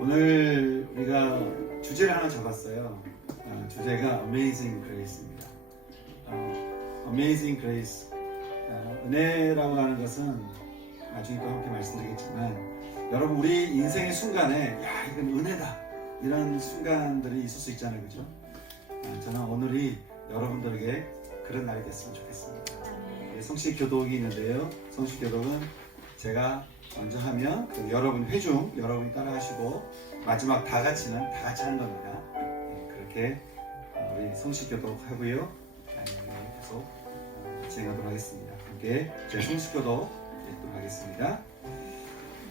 오늘 우리가 주제를 하나 잡았어요. 주제가 Amazing Grace입니다. Amazing Grace. 은혜라고 하는 것은 나중에 또 함께 말씀드리겠지만, 여러분 우리 인생의 순간에 야 이건 은혜다 이런 순간들이 있을 수 있잖아요, 그죠? 저는 오늘이 여러분들에게 그런 날이 됐으면 좋겠습니다. 성식 교독이 있는데요. 성식 교독은 제가 먼저 하면 여러분 회중 여러분이 따라하시고 마지막 다 같이 하는 겁니다. 그렇게 우리 성식 교독 하고요. 계속 진행하도록 하겠습니다. 함께 제 성식 교독 읽도록 하겠습니다.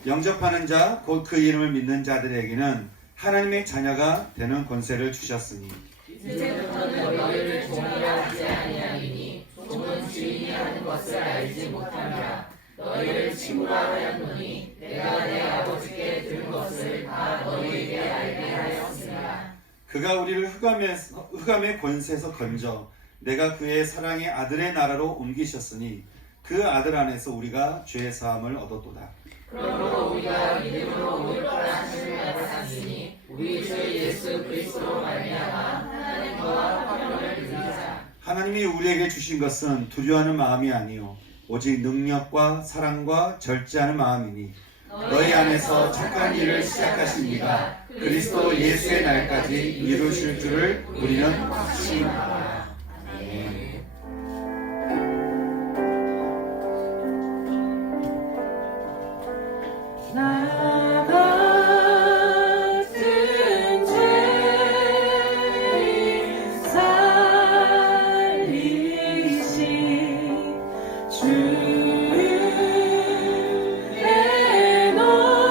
영접하는 자 곧 그 이름을 믿는 자들에게는 하나님의 자녀가 되는 권세를 주셨으니 이제부터는 너희를 종이라 하지 아니하리니 종은 주인이 하는 것을 알지 못함이라. 너희를 친구라 하였노니 내가 내 아버지께 들은 것을 다 너희에게 알게 하였으니라. 그가 우리를 흑암의 권세에서 건져 내가 그의 사랑의 아들의 나라로 옮기셨으니 그 아들 안에서 우리가 죄 사함을 얻었도다. 그러므로 우리가 믿음으로 의롭다하심을 받았으니 우리 주 예수 그리스도로 말미암아 하나님과 화평을 누리자. 하나님이 우리에게 주신 것은 두려워하는 마음이 아니요 오직 능력과 사랑과 절제하는 마음이니 너희 안에서 착한 일을 시작하신 이가 그리스도 예수의 날까지 이루실 줄을 우리는 확신합니다. 나 같은 죄인 살리신 주의 놀라워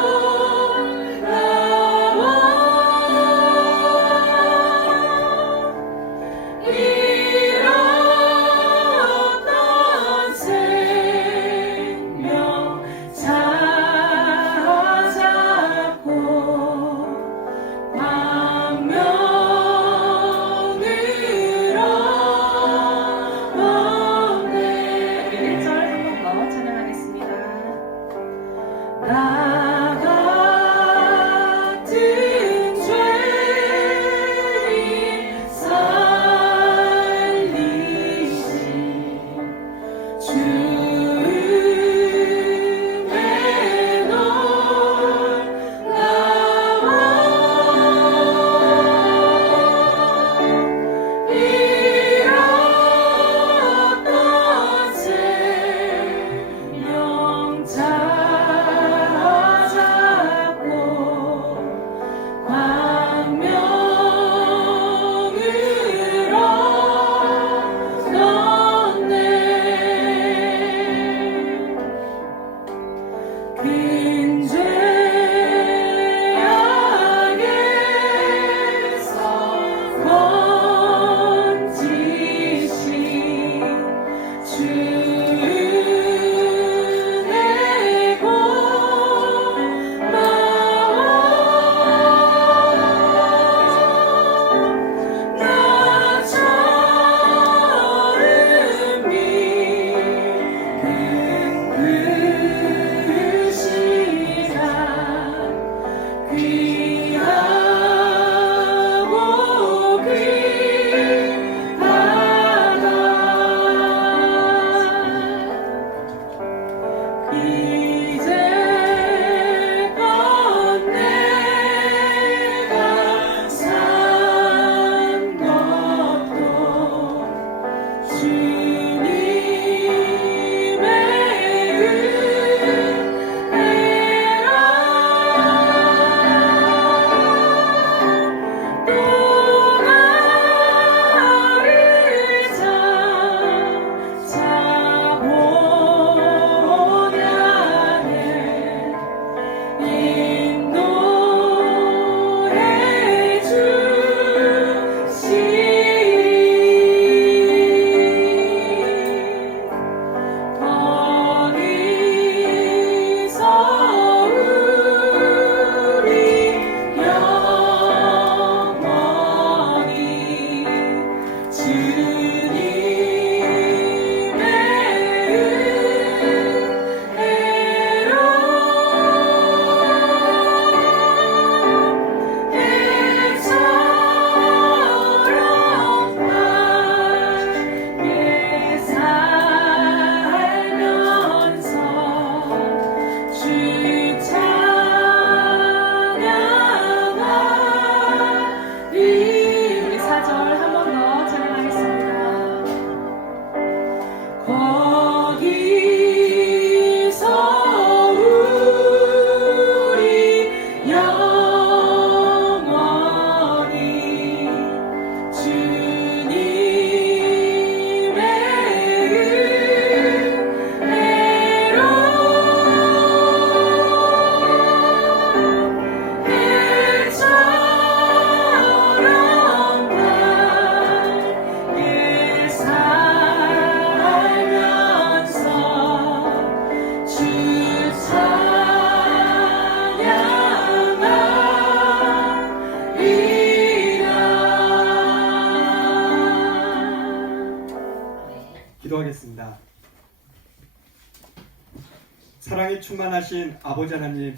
사랑이 충만하신 아버지 하나님,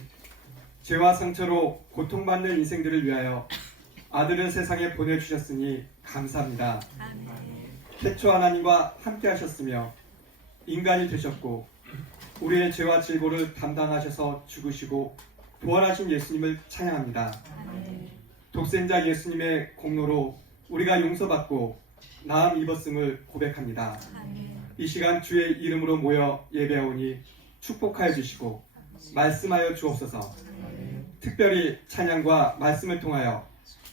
죄와 상처로 고통받는 인생들을 위하여 아들을 세상에 보내주셨으니 감사합니다. 태초 하나님과 함께 하셨으며 인간이 되셨고 우리의 죄와 질고를 담당하셔서 죽으시고 부활하신 예수님을 찬양합니다. 독생자 예수님의 공로로 우리가 용서받고 나음 입었음을 고백합니다. 이 시간 주의 이름으로 모여 예배하오니 축복하여 주시고 말씀하여 주옵소서. 특별히 찬양과 말씀을 통하여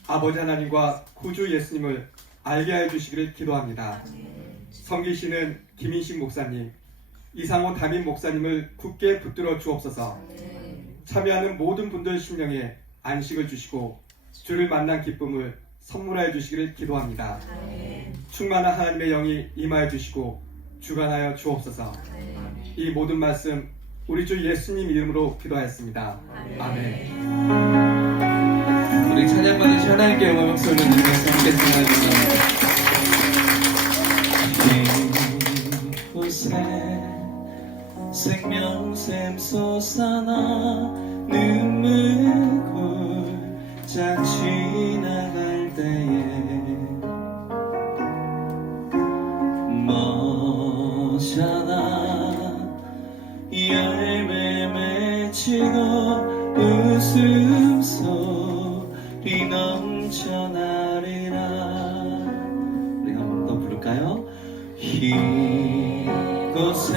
아버지 하나님과 구주 예수님을 알게 하여 주시기를 기도합니다. 섬기시는 김인식 목사님, 이상호 담임 목사님을 굳게 붙들어 주옵소서. 참여하는 모든 분들 심령에 안식을 주시고 주를 만난 기쁨을 선물하여 주시기를 기도합니다. 충만한 하나님의 영이 임하여 주시고 주관하여 주옵소서. 이 모든 말씀 우리 주 예수님 이름으로 기도하였습니다. 아멘. 우리 찬양 받으신 하나님께 영광 박수 올려드리면서 함께 찬양합니다. 이곳에 생명샘 솟아나 눈물 골짝 지나갈 때에 머잖아 열매 맺히고 웃음소리 넘쳐나리라. 우리 한 번 더 부를까요? 이곳에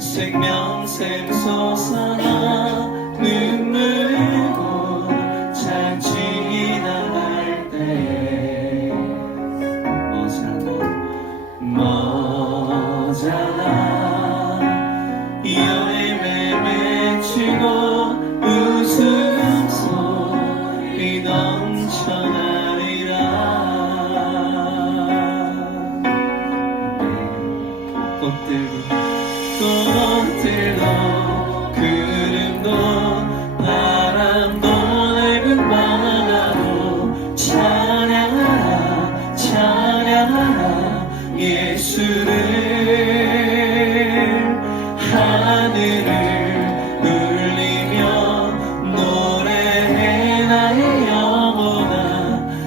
생명샘 솟아나 눈물 골짝 지나갈 때 머잖아 열매 맺히고 웃음소리 넘쳐나리라. 꽃들도 구름도 바람도 넓은 바다도 찬양하라 찬양하라 예수를. 하늘을 울리며 노래해 나의 영혼아.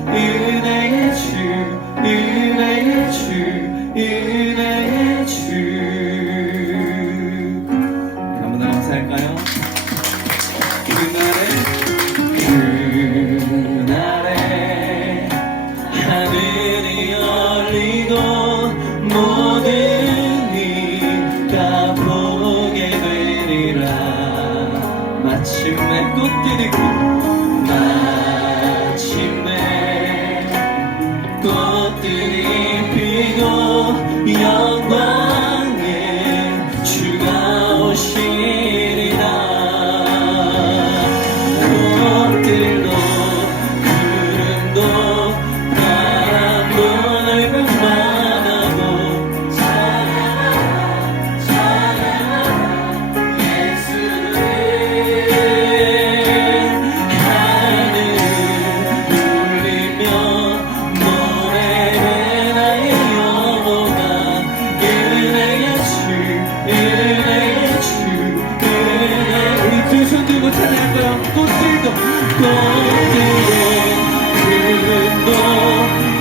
은혜의 주 은혜의 주 은혜의 주. 한번 더 감사할까요? 그날에 하늘이 열리고 모든 이가 보게 되리라. 마침내 꽃들이 피고 영광의 주가 오시리라. 꽃들도 구름도 바람도 넓은 바다도 찬양하라 찬양하라 예수를. 하늘을 울리며 노래해 나의 영혼아. 은혜의 주 은혜의 주 은혜의. 우리 두 손 들고 찬양할까요? 꽃들도 구름도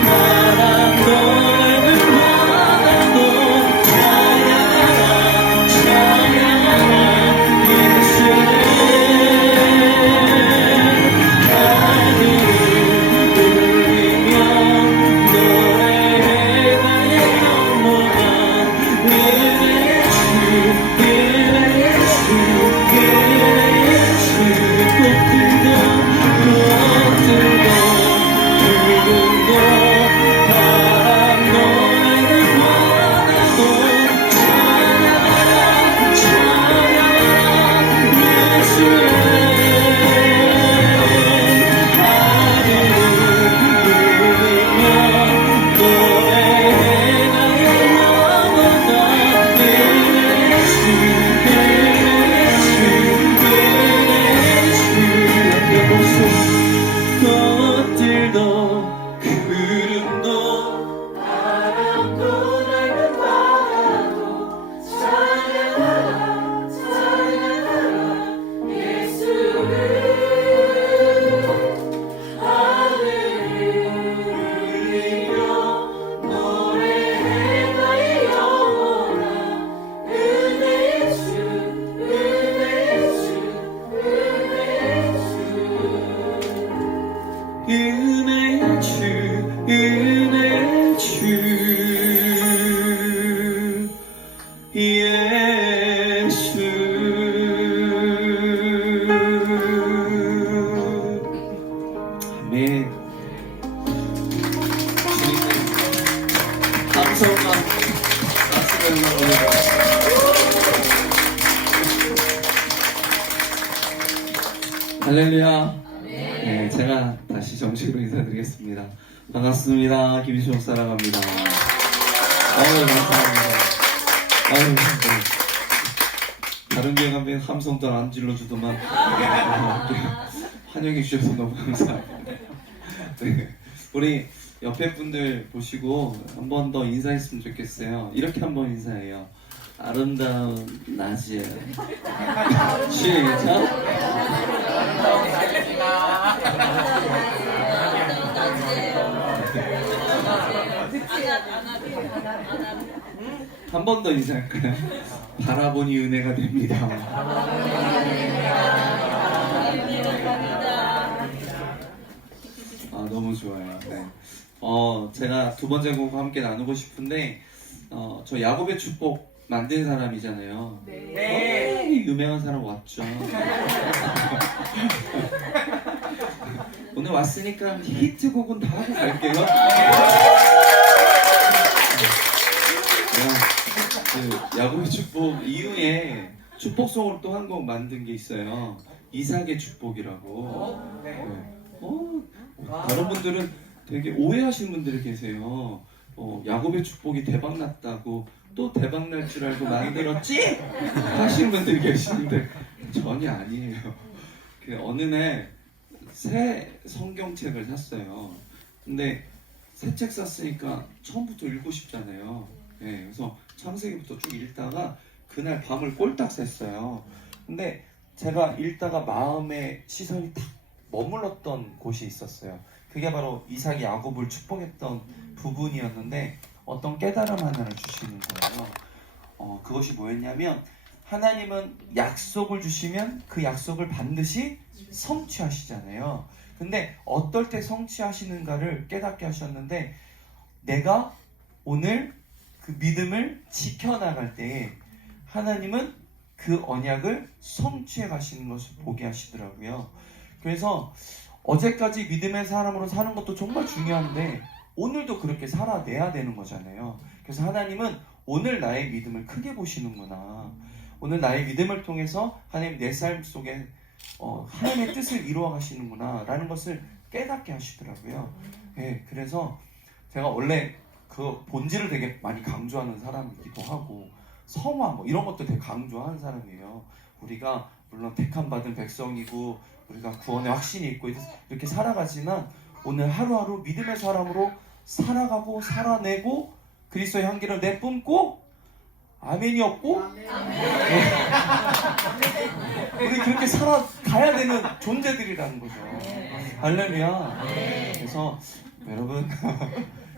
바람도 넓은 바다도 찬양하라 찬양하라 예수를. 하늘을 울리며 노래해 나의 영혼아. 은혜의 주 은혜의 주 은혜의 주. 꽃들도 구름도 할렐루야. 네, 제가 다시 정식으로 인사드리겠습니다. 반갑습니다. 김희수 목사라고 합니다. 감사합니다. 네. 다른 교회 가면 함성도 안 질러주더만 환영해 주셔서 너무 감사합니다. 네, 우리 옆에 분들 보시고 한 번 더 인사했으면 좋겠어요. 이렇게 한 번 인사해요. 아름다운 낮이에요. 시작. 한 번 더 인사할까요? 바라보니 은혜가 됩니다. 아, 너무 좋아요. 네. 제가 두 번째 곡과 함께 나누고 싶은데, 저 야곱의 축복 만든 사람이잖아요. 유명한 사람 왔죠. 오늘 왔으니까 히트곡은 다 하고 갈게요. 그 야곱의 축복 이후에 축복송을 또 한 곡 만든 게 있어요. 이삭의 축복이라고. 네. 다른 분들은 되게 오해하시는 분들이 계세요. 야곱의 축복이 대박 났다고 또 대박 날 줄 알고 만들었지? 하시는 분들이 계시는데 전혀 아니에요. 어느 날 새 성경책을 샀어요. 근데 새 책 샀으니까 처음부터 읽고 싶잖아요. 네, 그래서 창세기부터 쭉 읽다가 그날 밤을 꼴딱 샜어요. 근데 제가 읽다가 마음의 시선이 탁 머물렀던 곳이 있었어요. 그게 바로 이삭이 야곱을 축복했던 부분이었는데 어떤 깨달음 하나를 주시는 거예요. 그것이 뭐였냐면 하나님은 약속을 주시면 그 약속을 반드시 성취하시잖아요. 근데 어떨 때 성취하시는가를 깨닫게 하셨는데 내가 오늘 그 믿음을 지켜나갈 때 하나님은 그 언약을 성취해 가시는 것을 보게 하시더라고요. 그래서 어제까지 믿음의 사람으로 사는 것도 정말 중요한데 오늘도 그렇게 살아내야 되는 거잖아요. 그래서 하나님은 오늘 나의 믿음을 크게 보시는구나. 오늘 나의 믿음을 통해서 하나님 내 삶 속에 하나님의 뜻을 이루어 가시는구나 라는 것을 깨닫게 하시더라고요. 네, 그래서 제가 원래 그 본질을 되게 많이 강조하는 사람이기도 하고 성화 뭐 이런 것도 되게 강조하는 사람이에요. 우리가 물론 택함받은 백성이고 우리가 구원의 확신이 있고 이렇게 살아가지만 오늘 하루하루 믿음의 사람으로 살아가고 살아내고 그리스도의 향기를 내뿜고 아멘이 없고 우리 그렇게 살아가야 되는 존재들이라는 거죠. 할렐루야. 그래서 여러분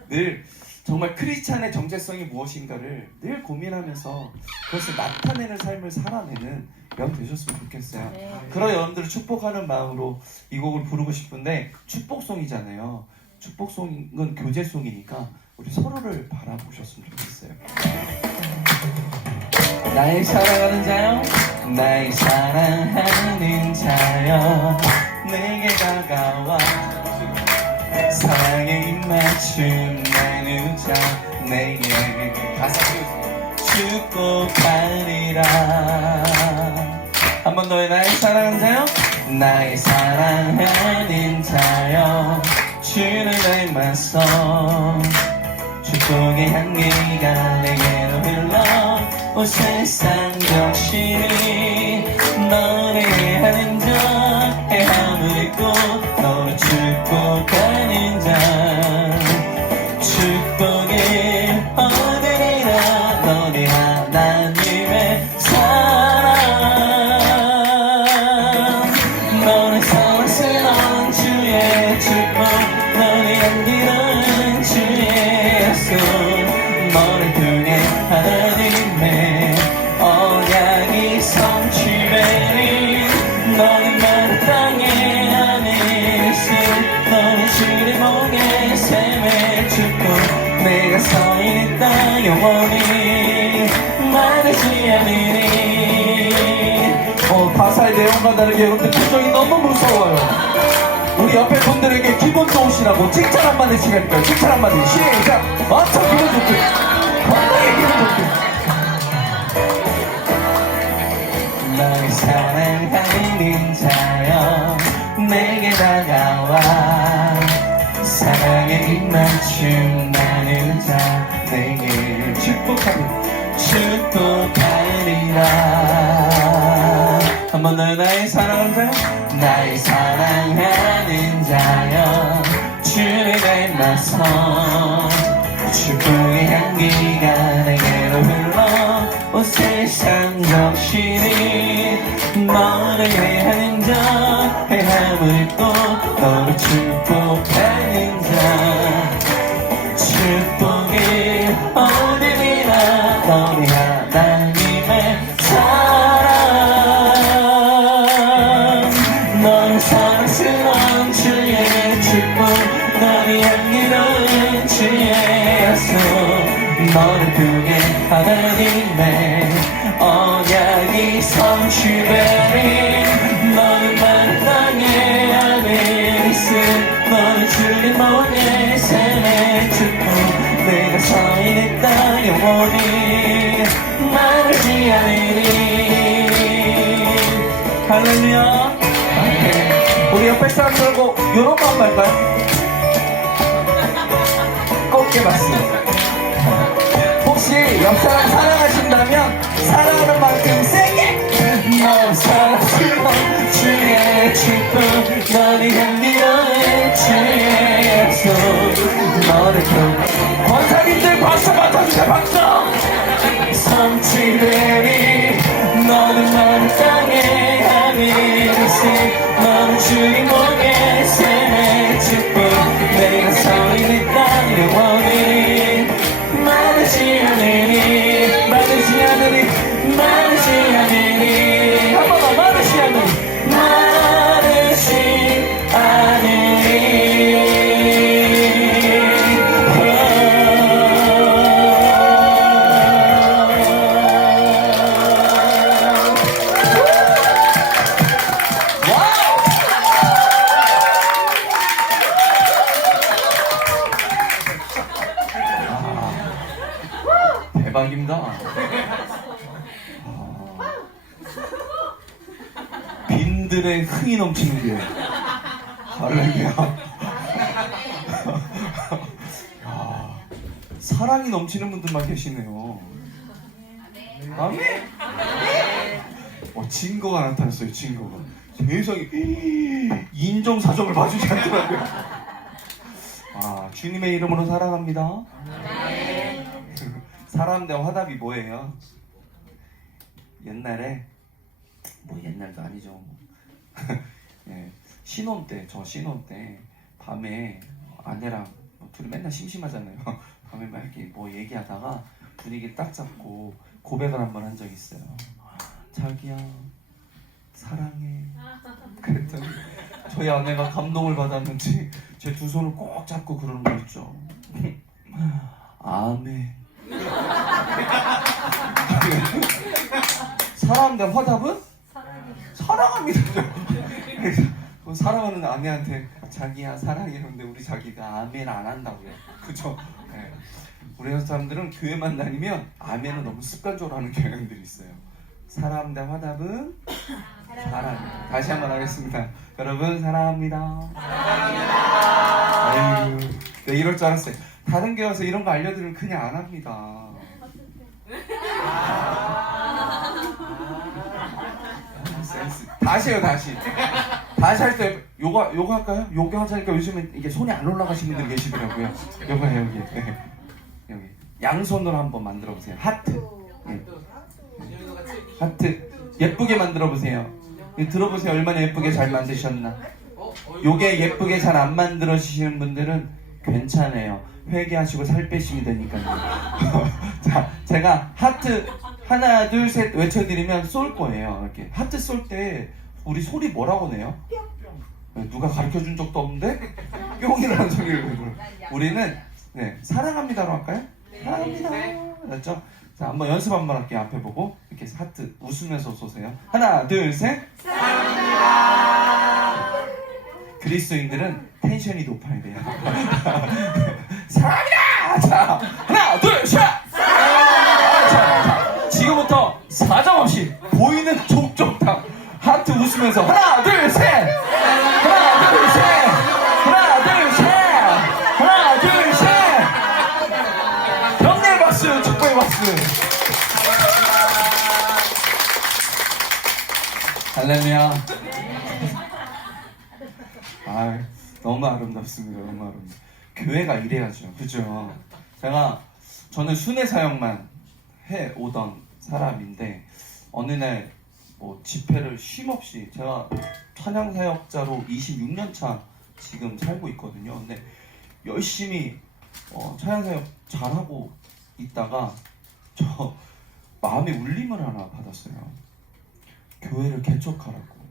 늘 정말 크리스찬의 정체성이 무엇인가를 늘 고민하면서 그것을 나타내는 삶을 살아내는 여러분 되셨으면 좋겠어요. 그런 여러분들을 축복하는 마음으로 이 곡을 부르고 싶은데 축복송이잖아요. 축복송은 교제송이니까 우리 서로를 바라보셨으면 좋겠어요. 나의 사랑하는 자여, 나의 사랑하는 자여, 내게 다가와 사랑의 입맞춤 나누자. 내게 가사 축복하리라. 한 번 더. 나의 사랑하는 자여, 나의 사랑하는 자여, 주는 날 맞서 축복의 향기가 내게로 흘러 온 세상 적시니 너를 하는 자 해함을 입고 너를 축복하는 자 축복을 얻으리라. 너네 하나님의 사랑 너는 사랑스러운 주의 축복 너를 향기는 주의 약속 너를 통해 하나님의 언약이 성취되리. 너는 마른 땅에 하늘을 쓴 너는 주를 보게 샘의 축복 내가 서 있는 땅 영원히 마르지 않으리. 가사의 내용과 다르게 여러분들 표정이 너무 무서워요. 우리 옆에 분들에게 기분 좋으시라고 칭찬 한마디 시작할까요? 칭찬 한마디 시작! 엄청 기분 좋게 건강에 기분 좋게. 널 사랑하는 자여 내게 다가와 사랑의 입맞춤 나는 자 내게 축복하리라. 한번 더 나의 사랑하는 자여, 나의 사랑하는 자여, 주를 닮아서 축복의 향기가 내게로 흘러 온 세상 적시니 너를 위하는 자 해함을 또 너를 축복하는 자 축복이 어디나 너희 하나님의 사랑 넌 사랑스러운 주의 축복 너희 향기로운 주의 약속 너를 두게 하나님의 언약이 성취되리 너는 마른 땅에 하늘 있음 너는 주님 모의 삶의 축복 내가 서 있는 땅 영원히 마르지 않으리. 할렐루야. 우리 옆에 사람 들고 요런 거 한번 할까요? 꺾게 봤습니다. 혹시 옆 사람 사랑하신다면 사랑하는 만큼 세게 너 사랑스러운 주의 축복 너를 향기로운 주의 약속 너를 통해 권사님들 박수 받아주세요. 박수. 성취되리 너는 마른 땅에 하늘이시 너는 주님 목에 삶의 축복 내가 서 있는 땅 영원히 마르지 않으리 마르지 않으리 마르지 않으리 한 번만 마르지 않으리 마르지 않으리. 대박입니다. 빈들의 흥이 넘치는 교회. 할렐루야. 사랑이 넘치는 분들만 계시네요. 아멘. 증거가 나타났어요. 증거가. 세상에 인정사정을 봐주지 않더라고요. 주님의 이름으로 사랑합니다. 사람들 화답이 뭐예요? 옛날에 옛날도 아니죠. 예, 신혼 때 밤에 아내랑 둘이 맨날 심심하잖아요. 밤에 막 이렇게 얘기하다가 분위기 딱 잡고 고백을 한번 한 적이 있어요. 자기야 사랑해. 그랬더니 저희 아내가 감동을 받았는지 제 두 손을 꼭 잡고 그러는 거 있죠. 아멘. 사랑한다는 화답은? 사랑합니다. 그래서 사랑하는 아내한테 자기야 사랑이는데 우리 자기가 아멘 안 한다고요. 그죠? 네. 우리 사람들은 교회만 다니면 아멘은 너무 습관적으로 하는 경향들이 있어요. 사랑한다는 화답은? 사랑합니다. 다시 한번 하겠습니다. 여러분 사랑합니다. 사랑합니다. 아유, 네, 이럴 줄 알았어요. 다른 교회 와서 이런 거 알려드리면 그냥 안 합니다. 센스. 다시 해요. 다시 할 때 요거 할까요? 요거 하자니까 요즘에 이게 손이 안 올라가시는 분들 계시더라고요. 요거 해요. 여기 여기 양손으로 한번 만들어 보세요. 하트. 하트 예쁘게 만들어 보세요. 들어보세요. 얼마나 예쁘게 잘 만드셨나. 요게 예쁘게 잘 안 만들어지시는 분들은 괜찮아요. 회개하시고 살 빼시면 되니까요. 자, 제가 하트 하나 둘 셋 외쳐드리면 쏠 거예요. 이렇게 하트 쏠 때 우리 소리 뭐라고 내요? 누가 가르쳐준 적도 없는데 뿅이라는 소리를 내요. 우리는 사랑합니다로 할까요? 사랑합니다. 맞죠? 자, 한번 연습 한번 할게요. 앞에 보고 이렇게 하트 웃으면서 쏘세요. 하나 둘 셋. 사랑합니다. 그리스도인들은 텐션이 높아야 돼요. 사랑합니다. 자, 하나 둘 셋. 사랑합니다. 자, 지금부터 사정없이 보이는 족족당 하트 웃으면서 하나 둘 셋. 하나 할렐루야. 아, 너무 아름답습니다. 너무 아름답. 교회가 이래야죠. 그죠? 저는 순회 사역만 해 오던 사람인데 어느 날 뭐 집회를 쉼없이 제가 찬양 사역자로 26년 차 지금 살고 있거든요. 근데 열심히 찬양 사역 잘하고 있다가 저 마음의 울림을 하나 받았어요. 교회를 개척하라고.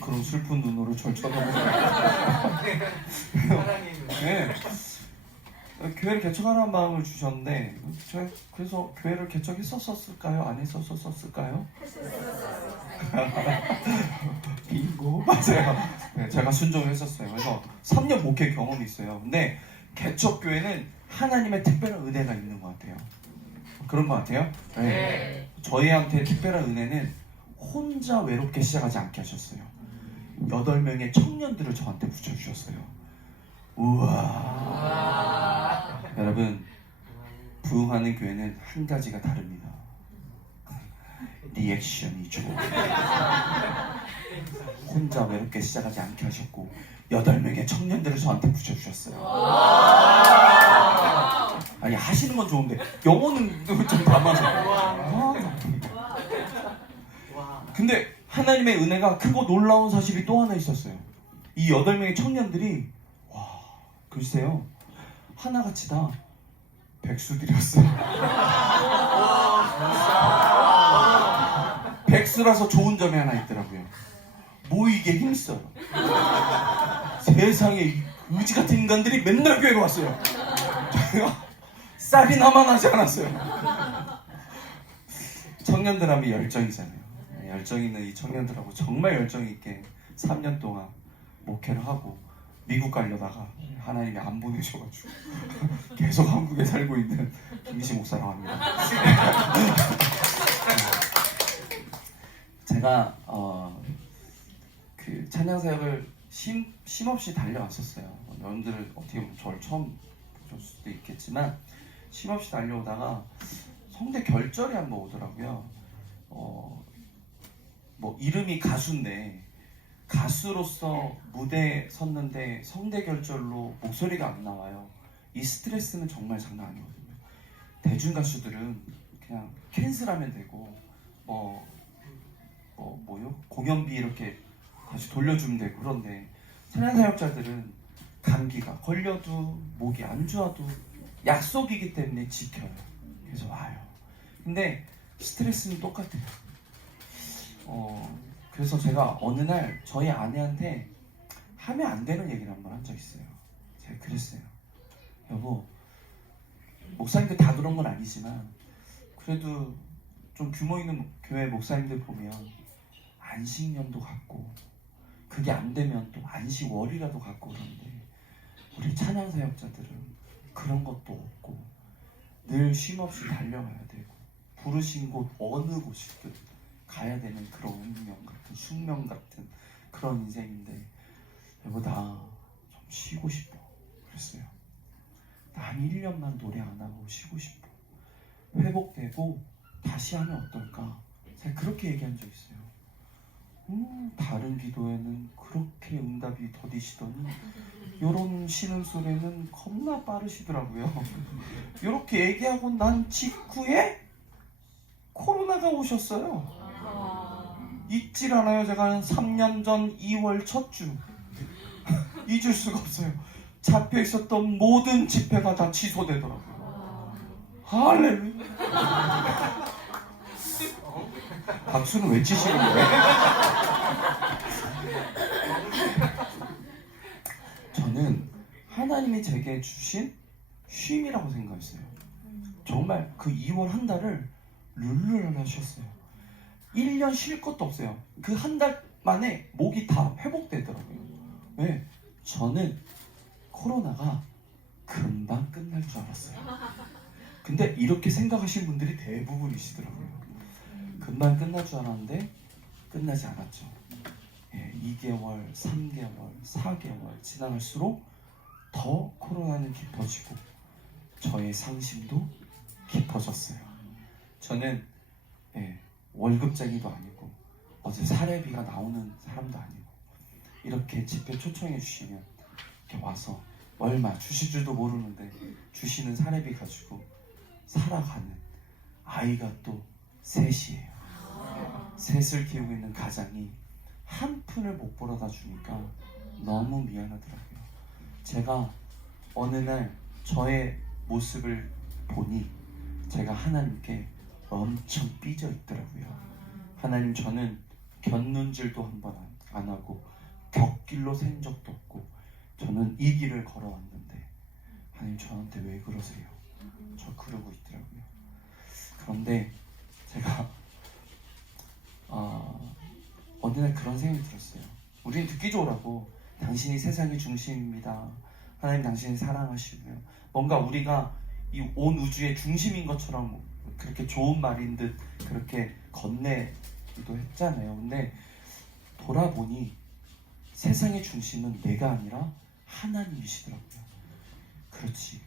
그런 슬픈 눈으로 절 쳐다보고. 네. 교회를 개척하라는 마음을 주셨는데 제가 그래서 교회를 개척했었을까요? 안 했었을까요? 빙고 맞아요. 네, 제가 순종을 했었어요. 그래서 3년 목회 경험이 있어요. 근데 개척교회는 하나님의 특별한 은혜가 있는 것 같아요. 그런 것 같아요? 네. 저희한테 특별한 은혜는 혼자 외롭게 시작하지 않게 하셨어요. 8명의 청년들을 저한테 붙여주셨어요. 우와. 여러분, 부흥하는 교회는 한 가지가 다릅니다. 리액션이 좋아. 혼자 외롭게 시작하지 않게 하셨고 8명의 청년들을 저한테 붙여주셨어요. 아니 하시는 건 좋은데 영혼은 좀 담아서. 근데 하나님의 은혜가 크고 놀라운 사실이 또 하나 있었어요. 이 8명의 청년들이 글쎄요 하나같이 다 백수들이었어요. 백수라서 좋은 점이 하나 있더라고요. 모이게 힘써요. 세상에 이 의지 같은 인간들이 맨날 교회로 왔어요. 쌀이 나만하지 않았어요. 청년들 하면 열정이잖아요. 열정 있는 이 청년들하고 정말 열정 있게 3년 동안 목회를 하고 미국 가려다가 하나님이 안 보내셔가지고 계속 한국에 살고 있는 김시 목사라고 합니다. 제가 그 찬양 사역을 쉼없이 달려왔었어요. 여러분들 어떻게 보면 저를 처음 보실 수도 있겠지만 쉼없이 달려오다가 성대 결절이 한번 오더라고요. 뭐 이름이 가수인데 가수로서 무대에 섰는데 성대 결절로 목소리가 안 나와요. 이 스트레스는 정말 장난 아니거든요. 대중 가수들은 그냥 캔슬하면 되고 뭐요? 공연비 이렇게 다시 돌려주면 되고 그런데 찬양 사역자들은 감기가 걸려도 목이 안 좋아도 약속이기 때문에 지켜요. 그래서 와요. 근데 스트레스는 똑같아요. 그래서 제가 어느 날 저희 아내한테 하면 안 되는 얘기를 한번 한 적 있어요. 제가 그랬어요. 여보, 목사님들 다 그런 건 아니지만 그래도 좀 규모 있는 교회 목사님들 보면 안식년도 갖고 그게 안 되면 또 안식월이라도 갖고 그러는데 우리 찬양 사역자들은 그런 것도 없고 늘 쉼없이 달려가야 되고 부르신 곳 어느 곳이든 가야 되는 그런 운명 같은 숙명 같은 그런 인생인데 여보 나 좀 쉬고 싶어 그랬어요. 나 한 1년만 노래 안 하고 쉬고 싶어. 회복되고 다시 하면 어떨까? 제가 그렇게 얘기한 적 있어요. 다른 기도에는 그렇게 응답이 더디시더니 요런 쉬는 소리는 겁나 빠르시더라고요. 이렇게 얘기하고 난 직후에 코로나가 오셨어요. 잊질 않아요. 제가 한 3년 전 2월 첫 주 잊을 수가 없어요. 잡혀 있었던 모든 집회가 다 취소되더라고요. 할렐루야. 박수는 왜 치시는 거예요? 저는 하나님이 제게 주신 쉼이라고 생각했어요. 정말 그 2월 한 달을 룰루랄 하셨어요. 1년 쉴 것도 없어요. 그 한 달 만에 목이 다 회복되더라고요. 왜? 저는 코로나가 금방 끝날 줄 알았어요. 근데 이렇게 생각하시는 분들이 대부분이시더라고요. 금방 끝날 줄 알았는데 끝나지 않았죠. 2개월, 3개월, 4개월 지나갈수록 더 코로나는 깊어지고 저의 상심도 깊어졌어요. 저는 월급쟁이도 아니고 어제 사례비가 나오는 사람도 아니고 이렇게 집회 초청해 주시면 이렇게 와서 얼마 주실 줄도 모르는데 주시는 사례비 가지고 살아가는 아이가 또 셋이에요. 셋을 키우고 있는 가장이 한 푼을 못 벌어다 주니까 너무 미안하더라고요. 제가 어느 날 저의 모습을 보니 제가 하나님께 엄청 삐져 있더라고요. 하나님, 저는 견눈질도 한 번 안 하고 곁길로 샌 적도 없고 저는 이 길을 걸어왔는데 하나님 저한테 왜 그러세요? 저 그러고 있더라고요. 그런데 제가 어느 날 그런 생각이 들었어요. 우리는 듣기 좋으라고 당신이 세상의 중심입니다. 하나님 당신이 사랑하시고요. 뭔가 우리가 이 온 우주의 중심인 것처럼 그렇게 좋은 말인 듯 그렇게 건네기도 했잖아요. 근데 돌아보니 세상의 중심은 내가 아니라 하나님이시더라고요. 그렇지.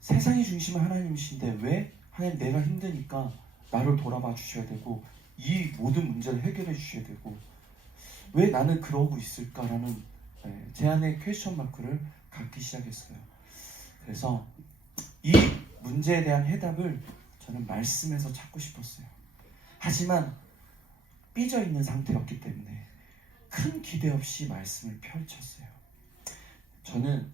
세상의 중심은 하나님이신데 왜 하나님 내가 힘드니까 나를 돌아봐 주셔야 되고 이 모든 문제를 해결해 주셔야 되고 왜 나는 그러고 있을까라는 제 안에 퀘스천 마크를 갖기 시작했어요. 그래서 이 문제에 대한 해답을 저는 말씀에서 찾고 싶었어요. 하지만 삐져 있는 상태였기 때문에 큰 기대 없이 말씀을 펼쳤어요. 저는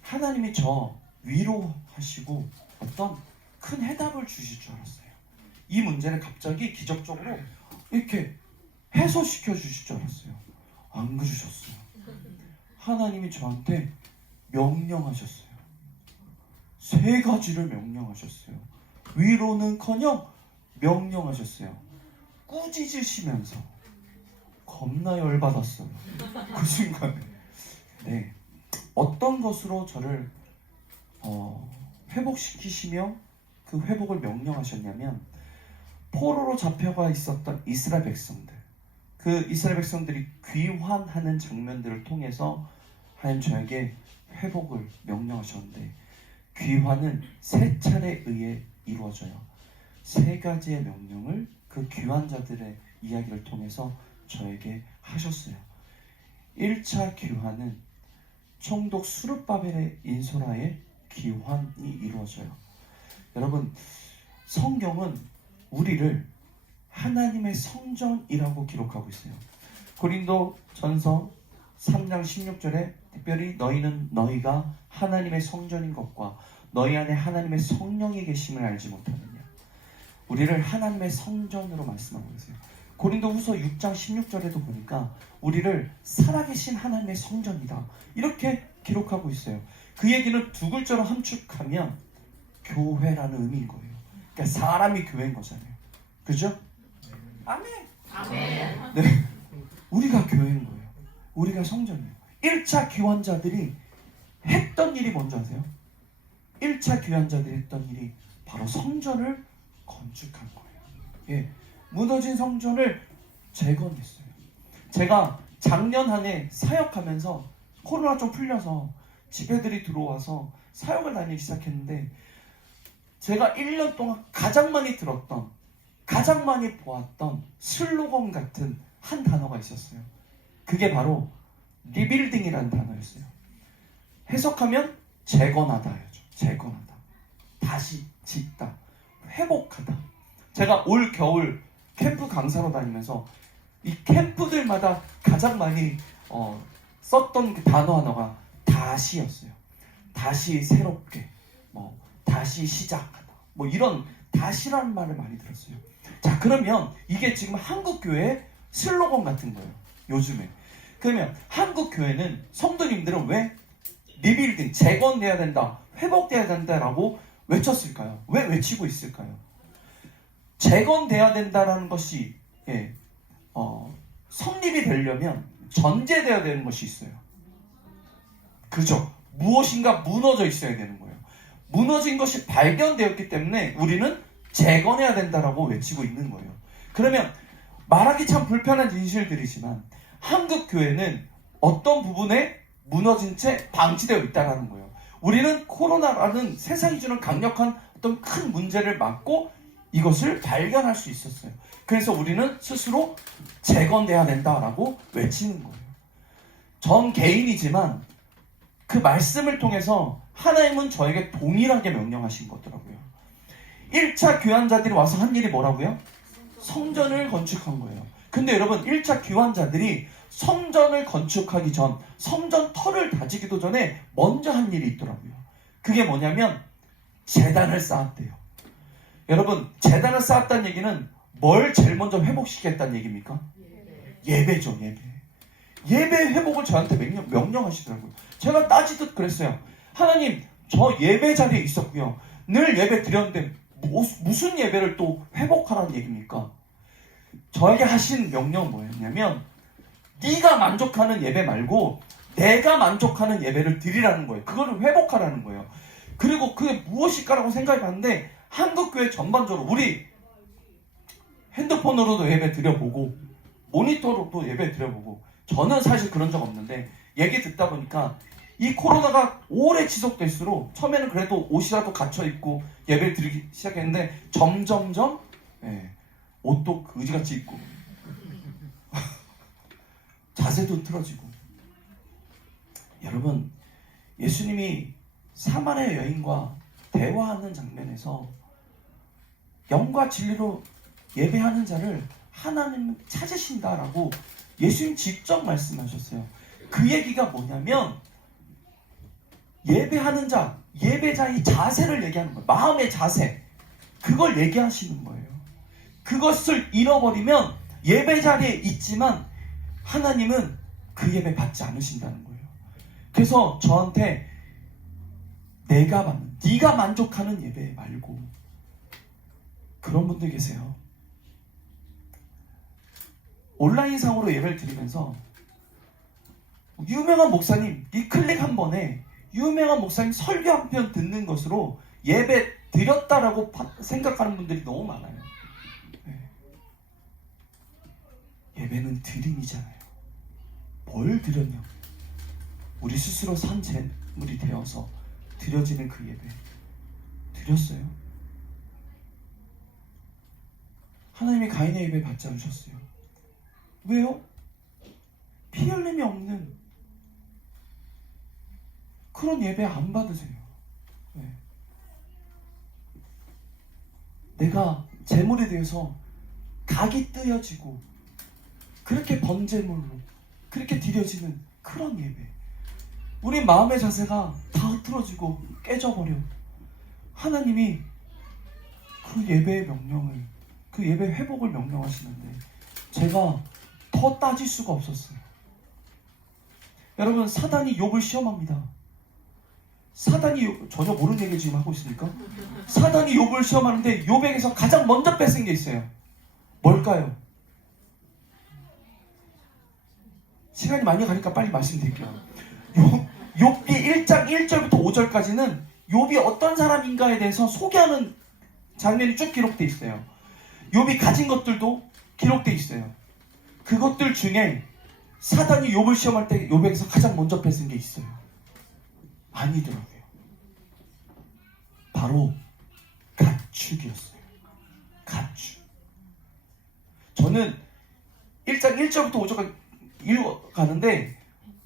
하나님이 저 위로하시고 어떤 큰 해답을 주실 줄 알았어요. 이 문제를 갑자기 기적적으로 이렇게 해소시켜 주실 줄 알았어요. 안 그러셨어요. 하나님이 저한테 명령하셨어요. 3가지를 명령하셨어요. 위로는커녕 명령하셨어요. 꾸짖으시면서 겁나 열받았어요. 그 순간에. 네. 어떤 것으로 저를 회복시키시며 그 회복을 명령하셨냐면 포로로 잡혀가 있었던 이스라엘 백성들, 그 이스라엘 백성들이 귀환하는 장면들을 통해서 하나님 저에게 회복을 명령하셨는데 귀환은 3차례에 의해 이루어져요. 3가지의 명령을 그 귀환자들의 이야기를 통해서 저에게 하셨어요. 1차 귀환은 총독 수르바벨의 인소라의 귀환이 이루어져요. 여러분, 성경은 우리를 하나님의 성전이라고 기록하고 있어요. 고린도 전서 3장 16절에 특별히 너희는 너희가 하나님의 성전인 것과 너희 안에 하나님의 성령이 계심을 알지 못하느냐. 우리를 하나님의 성전으로 말씀하고 계세요. 고린도 후서 6장 16절에도 보니까 우리를 살아계신 하나님의 성전이다 이렇게 기록하고 있어요. 그 얘기는 2글자로 함축하면 교회라는 의미인 거예요. 그러니까 사람이 교회인 거잖아요. 그죠? 아멘. 아멘. 네, 우리가 교회인 거예요. 우리가 성전이에요. 1차 귀환자들이 했던 일이 뭔지 아세요? 1차 귀환자들이 했던 일이 바로 성전을 건축한 거예요. 예, 무너진 성전을 재건했어요. 제가 작년 한 해 사역하면서 코로나 좀 풀려서 집회들이 들어와서 사역을 다니기 시작했는데 제가 1년 동안 가장 많이 들었던, 가장 많이 보았던 슬로건 같은 한 단어가 있었어요. 그게 바로 리빌딩이라는 단어였어요. 해석하면 재건하다였죠. 재건하다, 다시 짓다, 회복하다. 제가 올 겨울 캠프 강사로 다니면서 이 캠프들마다 가장 많이 썼던 그 단어 하나가 다시였어요. 다시 새롭게, 다시 시작하다, 이런 다시라는 말을 많이 들었어요. 자, 그러면 이게 지금 한국 교회의 슬로건 같은 거예요. 요즘에. 그러면 한국 교회는 성도님들은 왜 리빌딩, 재건돼야 된다, 회복돼야 된다라고 외쳤을까요? 왜 외치고 있을까요? 재건돼야 된다라는 것이 성립이 되려면 전제돼야 되는 것이 있어요. 그죠? 무엇인가 무너져 있어야 되는 거예요. 무너진 것이 발견되었기 때문에 우리는 재건해야 된다라고 외치고 있는 거예요. 그러면 말하기 참 불편한 진실들이지만 한국 교회는 어떤 부분에 무너진 채 방치되어 있다는 거예요. 우리는 코로나라는 세상이 주는 강력한 어떤 큰 문제를 막고 이것을 발견할 수 있었어요. 그래서 우리는 스스로 재건돼야 된다라고 외치는 거예요. 전 개인이지만 그 말씀을 통해서 하나님은 저에게 동일하게 명령하신 거더라고요. 1차 교환자들이 와서 한 일이 뭐라고요? 성전을 건축한 거예요. 근데 여러분 1차 교환자들이 성전을 건축하기 전, 성전 터를 다지기도 전에 먼저 한 일이 있더라고요. 그게 뭐냐면 제단을 쌓았대요. 여러분 제단을 쌓았다는 얘기는 뭘 제일 먼저 회복시켰다는 얘기입니까? 예배죠. 예배 회복을 저한테 명령하시더라고요. 제가 따지듯 그랬어요. 하나님, 저 예배 자리에 있었고요. 늘 예배 드렸는데 무슨 예배를 또 회복하라는 얘기입니까? 저에게 하신 명령은 뭐였냐면 네가 만족하는 예배 말고 내가 만족하는 예배를 드리라는 거예요. 그거를 회복하라는 거예요. 그리고 그게 무엇일까라고 생각해 봤는데 한국교회 전반적으로 우리 핸드폰으로도 예배 드려보고 모니터로도 예배 드려보고 저는 사실 그런 적 없는데 얘기 듣다 보니까 이 코로나가 오래 지속될수록 처음에는 그래도 옷이라도 갖춰 입고 예배를 드리기 시작했는데 점점점 옷도 그지같이 입고 자세도 틀어지고. 여러분 예수님이 사마리아 여인과 대화하는 장면에서 영과 진리로 예배하는 자를 하나님은 찾으신다라고 예수님 직접 말씀하셨어요. 그 얘기가 뭐냐면 예배하는 자, 예배자의 자세를 얘기하는 거예요. 마음의 자세, 그걸 얘기하시는 거예요. 그것을 잃어버리면 예배 자리에 있지만 하나님은 그 예배 받지 않으신다는 거예요. 그래서 저한테 네가 만족하는 예배 말고, 그런 분들 계세요. 온라인상으로 예배를 드리면서 유명한 목사님, 이 클릭 한 번에 유명한 목사님 설교 한 편 듣는 것으로 예배 드렸다라고 생각하는 분들이 너무 많아요. 예배는 드림이잖아요. 뭘 드렸냐? 우리 스스로 산 재물이 되어서 드려지는 그 예배 드렸어요? 하나님이 가인의 예배 받지 않으셨어요. 왜요? 피 흘림이 없는 그런 예배 안 받으세요. 네. 내가 재물에 대해서 각이 뜨여지고 그렇게 번제물로 그렇게 드려지는 그런 예배, 우리 마음의 자세가 다 흐트러지고 깨져버려. 하나님이 그 예배의 명령을, 그 예배 회복을 명령하시는데 제가 더 따질 수가 없었어요. 여러분, 사단이 욥을 시험합니다. 사단이 전혀 모르는 얘기 지금 하고 있습니까? 사단이 욥을 시험하는데 욥에게서 가장 먼저 뺏은 게 있어요. 뭘까요? 시간이 많이 가니까 빨리 말씀드릴게요. 욥기 1장 1절부터 5절까지는 욥이 어떤 사람인가에 대해서 소개하는 장면이 쭉 기록되어 있어요. 욥이 가진 것들도 기록되어 있어요. 그것들 중에 사단이 욥을 시험할 때 욥에게서 가장 먼저 뺏은 게 있어요. 아니더라고요. 바로 가축이었어요. 가축. 저는 1장 1절부터 5절까지 읽어가는데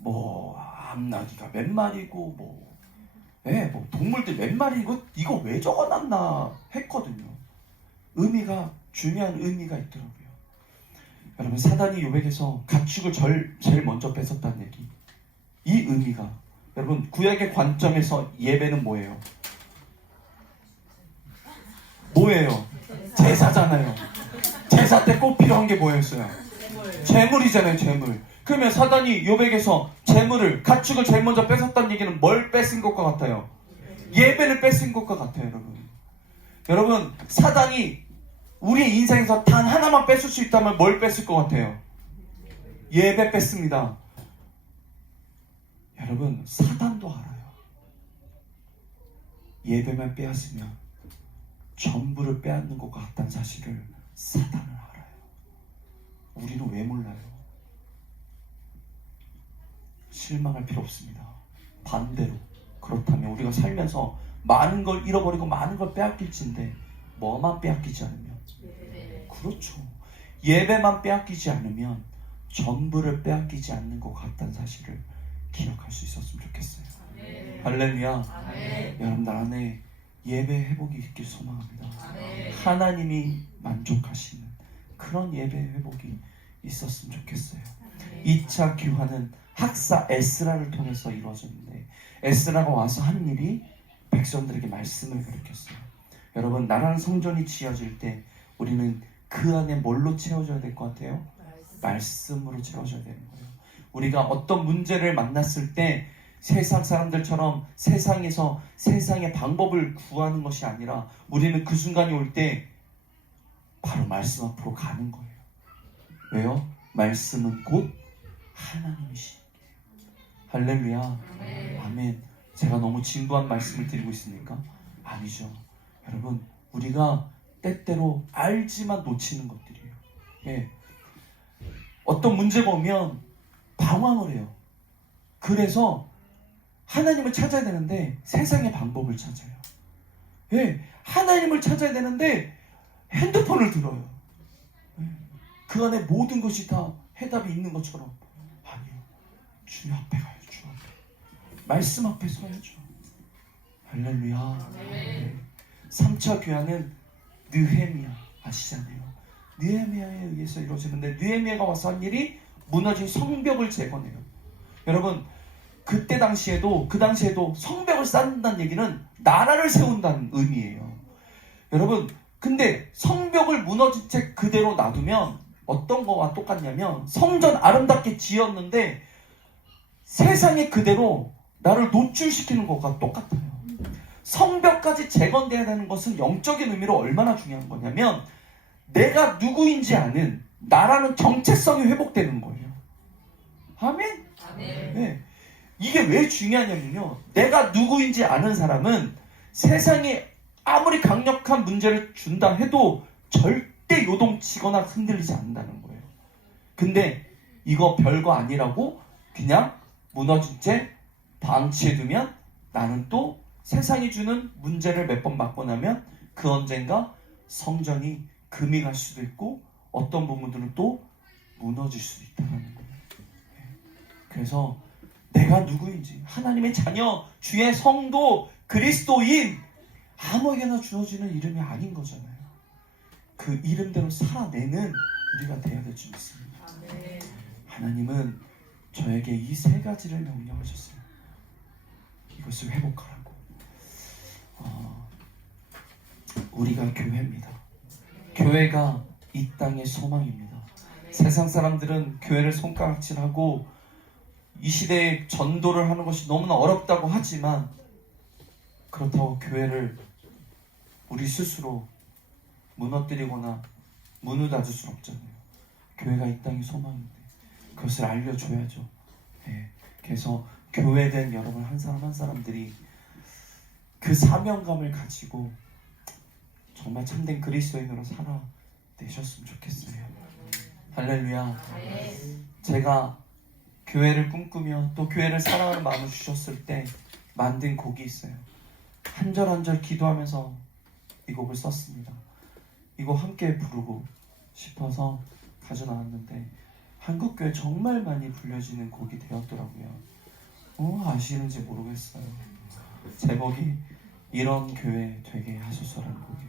암나귀가 몇 마리고 뭐 동물들 몇 마리고 이거 왜 적어놨나 했거든요. 중요한 의미가 있더라고요. 여러분, 사단이 욥에게서 가축을 제일 먼저 뺏었다는 얘기, 이 의미가, 여러분, 구약의 관점에서 예배는 뭐예요? 제사잖아요. 제사 때 꼭 필요한 게 뭐였어요? 재물이잖아요. 재물. 그러면 사단이 욥에게서 재물을, 가축을 제일 먼저 뺏었다는 얘기는 뭘 뺏은 것과 같아요? 예배를 뺏은 것과 같아요. 여러분, 사단이 우리 인생에서 단 하나만 뺏을 수 있다면 뭘 뺏을 것 같아요? 예배 뺏습니다. 여러분, 사단도 알아요. 예배만 빼앗으면 전부를 빼앗는 것과 같다는 사실을 사단은 알아요. 우리는 왜 몰라요? 실망할 필요 없습니다. 반대로, 그렇다면 우리가 살면서 많은 걸 잃어버리고 많은 걸 빼앗길진데 뭐만 빼앗기지 않으면 그렇죠. 예배만 빼앗기지 않으면 전부를 빼앗기지 않는 것 같다는 사실을 기억할 수 있었으면 좋겠어요. 할렐루야. 여러분들 안에 예배 회복이 있길 소망합니다. 하나님이 만족하시는 그런 예배 회복이 있었으면 좋겠어요. 2차 교환은 학사 에스라를 통해서 이루어졌는데, 에스라가 와서 한 일이 백성들에게 말씀을 가르쳤어요. 여러분, 나라는 성전이 지어질 때 우리는 그 안에 뭘로 채워져야 될 것 같아요? 말씀으로 채워져야 되는 거예요. 우리가 어떤 문제를 만났을 때 세상 사람들처럼 세상에서 세상의 방법을 구하는 것이 아니라 우리는 그 순간이 올 때 바로 말씀 앞으로 가는 거예요. 왜요? 말씀은 곧 하나님이시니까. 할렐루야. 아멘. 제가 너무 진부한 말씀을 드리고 있습니까? 아니죠. 여러분, 우리가 때때로 알지만 놓치는 것들이에요. 예. 어떤 문제가 오면 방황을 해요. 그래서 하나님을 찾아야 되는데 세상의 방법을 찾아요. 예. 하나님을 찾아야 되는데 핸드폰을 들어요. 예. 그 안에 모든 것이 다 해답이 있는 것처럼. 아니요. 주 앞에 가요. 주 앞에. 말씀 앞에 서야죠. 할렐루야. 네. 3차 교환은 느헤미야 아시잖아요. 느헤미야에 의해서 이루어지는데, 느헤미야가 와서 한 일이 무너진 성벽을 재건해요. 여러분, 그 당시에도 성벽을 쌓는다는 얘기는 나라를 세운다는 의미예요. 여러분, 근데 성벽을 무너진 채 그대로 놔두면 어떤 거와 똑같냐면, 성전 아름답게 지었는데 세상에 그대로 나를 노출시키는 것과 똑같아요. 성벽까지 재건돼야 되는 것은 영적인 의미로 얼마나 중요한 거냐면, 내가 누구인지 아는 나라는 정체성이 회복되는 거예요. 아멘? 네. 이게 왜 중요하냐면요, 내가 누구인지 아는 사람은 세상에 아무리 강력한 문제를 준다 해도 절대 요동치거나 흔들리지 않는다는 거예요. 근데 이거 별거 아니라고 그냥 무너진 채 방치해두면 나는 또 세상이 주는 문제를 몇 번 맞고 나면 그 언젠가 성전이 금이 갈 수도 있고 어떤 부분들은 또 무너질 수도 있다는 거예요. 그래서 내가 누구인지, 하나님의 자녀, 주의 성도, 그리스도인, 아무에게나 주어지는 이름이 아닌 거잖아요. 그 이름대로 살아내는 우리가 돼야 될 줄 믿습니다. 하나님은 저에게 이 세 가지를 명령하셨어요. 이것을 회복하라고. 우리가 교회입니다. 교회가 이 땅의 소망입니다. 세상 사람들은 교회를 손가락질하고 이 시대에 전도를 하는 것이 너무나 어렵다고 하지만, 그렇다고 교회를 우리 스스로 무너뜨리거나 무너다줄 수는 없잖아요. 교회가 이 땅의 소망인데 그것을 알려줘야죠. 네. 그래서 교회된 여러분 한 사람 한 사람들이 그 사명감을 가지고 정말 참된 그리스도인으로 살아내셨으면 좋겠어요. 할렐루야. 제가 교회를 꿈꾸며 또 교회를 사랑하는 마음을 주셨을 때 만든 곡이 있어요. 한 절 한 절 기도하면서 이 곡을 썼습니다. 이 곡 함께 부르고 싶어서 가져나왔는데 한국교회 정말 많이 불려지는 곡이 되었더라고요. 아시는지 모르겠어요. 제목이 이런 교회 되게 하소서라는 곡이에요.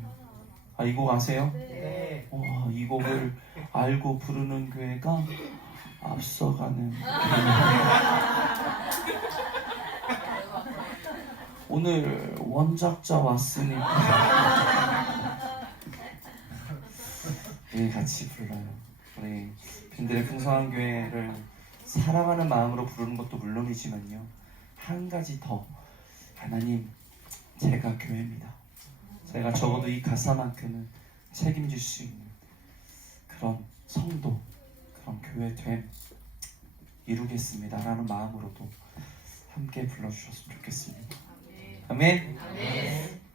이 곡 아세요? 네. 이 곡을 알고 부르는 교회가 앞서가는 오늘 원작자 왔으니까 우리 같이 불러요. 우리 빈들의 풍성한 교회를 사랑하는 마음으로 부르는 것도 물론이지만요, 한 가지 더, 하나님, 제가 교회입니다. 제가 적어도 이 가사만큼은 책임질 수 있는 그런 성도, 그런 교회됨 이루겠습니다 라는 마음으로도 함께 불러주셨으면 좋겠습니다. 아멘.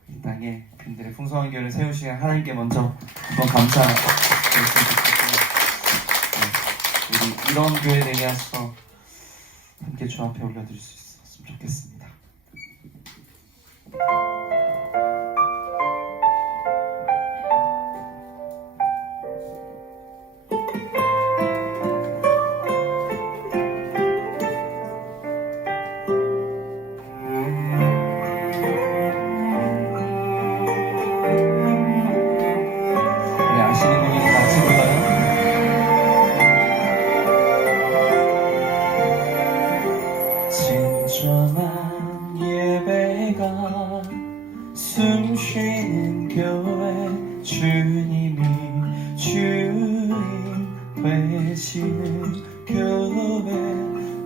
이 땅에 빈들의 풍성한 교회를 세우시는 하나님께 먼저 한번 감사드렸으면 좋겠고요. 우리 이런 교회 되게 하셔서 함께 주 앞에 올려드릴 수 있었으면 좋겠습니다.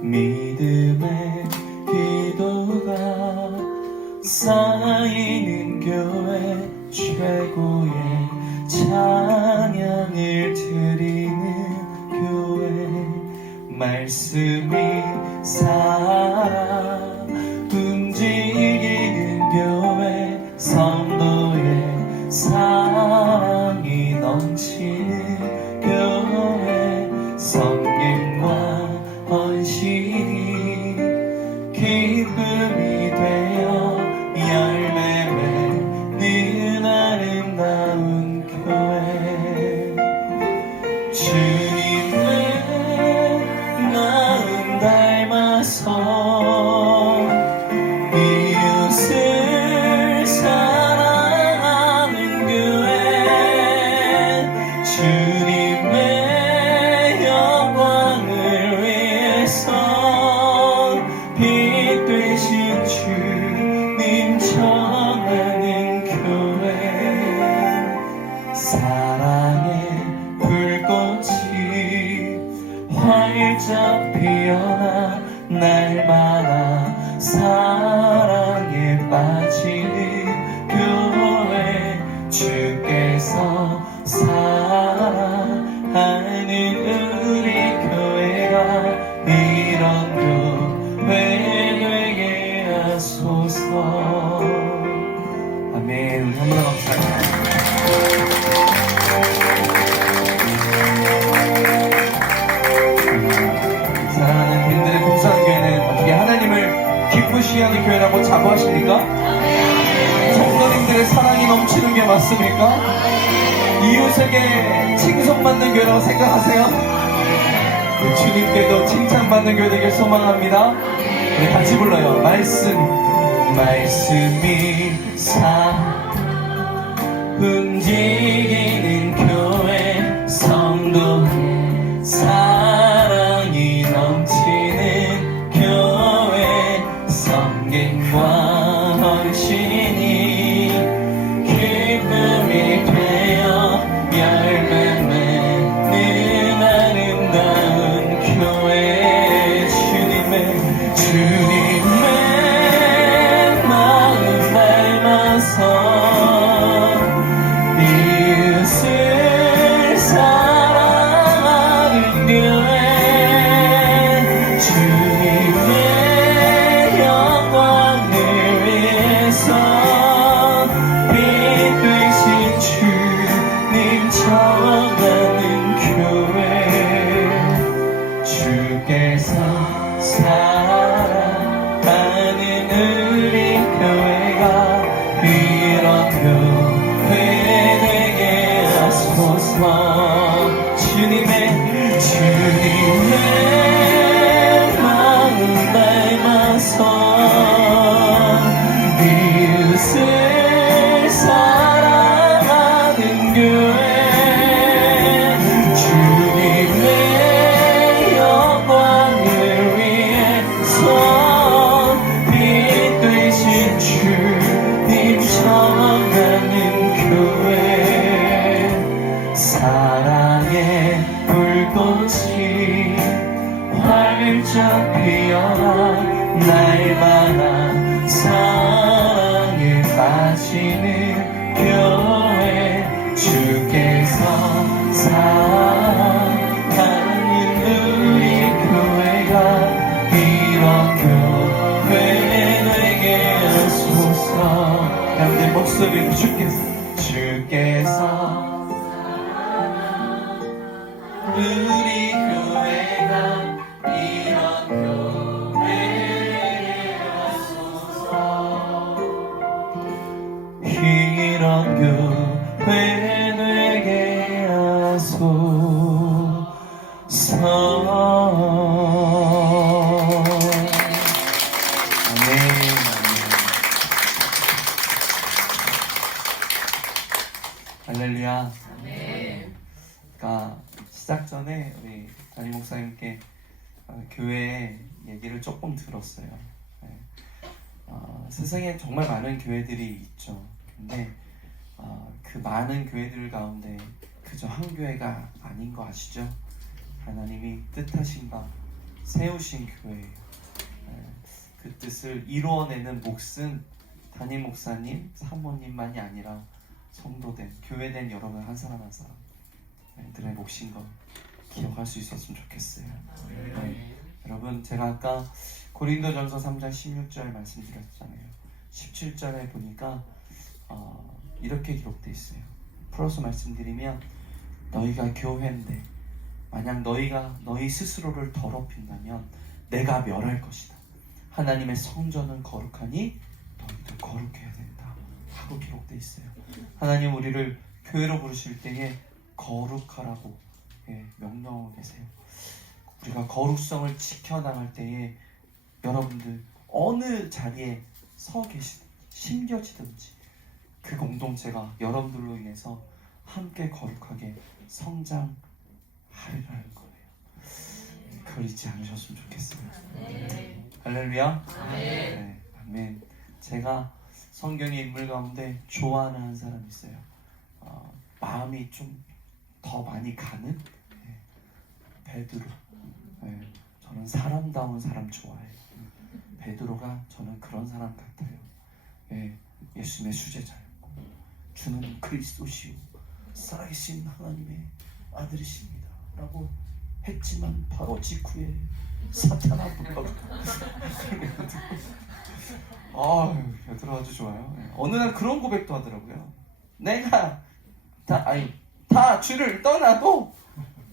믿음의 기도가 쌓이는 교회 최고의 찬양을 드리는 교회 말씀이 살아 움직이는 교회 성도의 사랑이 넘치는 교회 성김과 헌신이 기쁨이 되어 열매 맺는 아름다운 교회 주님의 마음 닮아서 이웃을 사랑하는 교회 주님의 영광을 위해서 빛 되신 주님 전하는 교회 사랑의 불꽃이 활짝 피어나 날마다 사랑에 빠지는 교회 주께서 사랑하는 우리 교회가 이런 교회 되게 하소서. 아멘. 우리 한번 감사합니다. 사랑하는 님들의 봉사교회는 어떻게 하나님을 기쁘시게 하는 교회라고 자부하십니까? 성도님들의 사랑이 넘치는 게 맞습니까? 이웃에게 칭송받는 교회라고 생각하세요? 우리 주님께도 칭찬받는 교회 되길 소망합니다. 우리 같이 불러요. 말씀이 움직이는 교회 성도 사랑이 넘치는 교회 성김과 헌신이 기쁨이 되어 열매 맺는 아름다운 교회 주님의 마음 닮아서 이웃을 사랑하는 교회 주님의 영광을 위해서 빛 되신 주님 전하는 교회 주께서 사랑하는 우리 교회가 이런 교회 되게 하소서. 주님의 마음 닮아서 이웃을 사랑하는 교회 주님의 영광을 위해서 빛 되신 주님 전하는 교회 사랑의 불꽃이 활짝 피어나 날마다 사랑에 빠지는 교회 주께서 사랑하는 우리 교회가 이런 교회 되게 하소서. 여러분들 목소리로 주께서 우리 교회가 이런 교회 되게 하소서. 이런 교회 되게 하소서. 아멘. 할렐루야. 그러니까 시작 전에 우리 담임 목사님께 교회 얘기를 조금 들었어요. 네. 세상에 정말 많은 교회들이 있죠. 근데 그 많은 교회들 가운데 그저 한 교회가 아닌 거 아시죠? 하나님이 뜻하신 바 세우신 교회예요. 그 뜻을 이루어내는 몫은 담임 목사님, 사모님만이 아니라 성도된, 교회된 여러분 한 사람 한 사람들의 몫인 거 기억할 수 있었으면 좋겠어요. 네. 여러분, 제가 아까 고린도전서 3장 16절 말씀드렸잖아요. 17절에 보니까 이렇게 기록되어 있어요. 풀어서 말씀드리면, 너희가 교회인데 만약 너희가 너희 스스로를 더럽힌다면 내가 멸할 것이다. 하나님의 성전은 거룩하니 너희도 거룩해야 된다 하고 기록되어 있어요. 하나님 우리를 교회로 부르실 때에 거룩하라고 명령하고 계세요. 우리가 거룩성을 지켜나갈 때에 여러분들 어느 자리에 서 계시든지 심겨지든지 그 공동체가 여러분들로 인해서 함께 거룩하게 성장하리라는 거예요. 그걸 잊지 않으셨으면 좋겠어요. 할렐루야. 네, 아멘. 제가 성경의 인물 가운데 좋아하는 한 사람이 있어요. 마음이 좀 더 많이 가는 베드로. 저는 사람다운 사람 좋아해요. 베드로가 저는 그런 사람 같아요. 예수님의 수제자였고 주는 그리스도시요 살아계신 하나님의 아들이십니다 라고 했지만 바로 직후에 사탄 앞으로 베드로 아주 좋아요. 어느 날 그런 고백도 하더라고요. 내가 다 주를 떠나도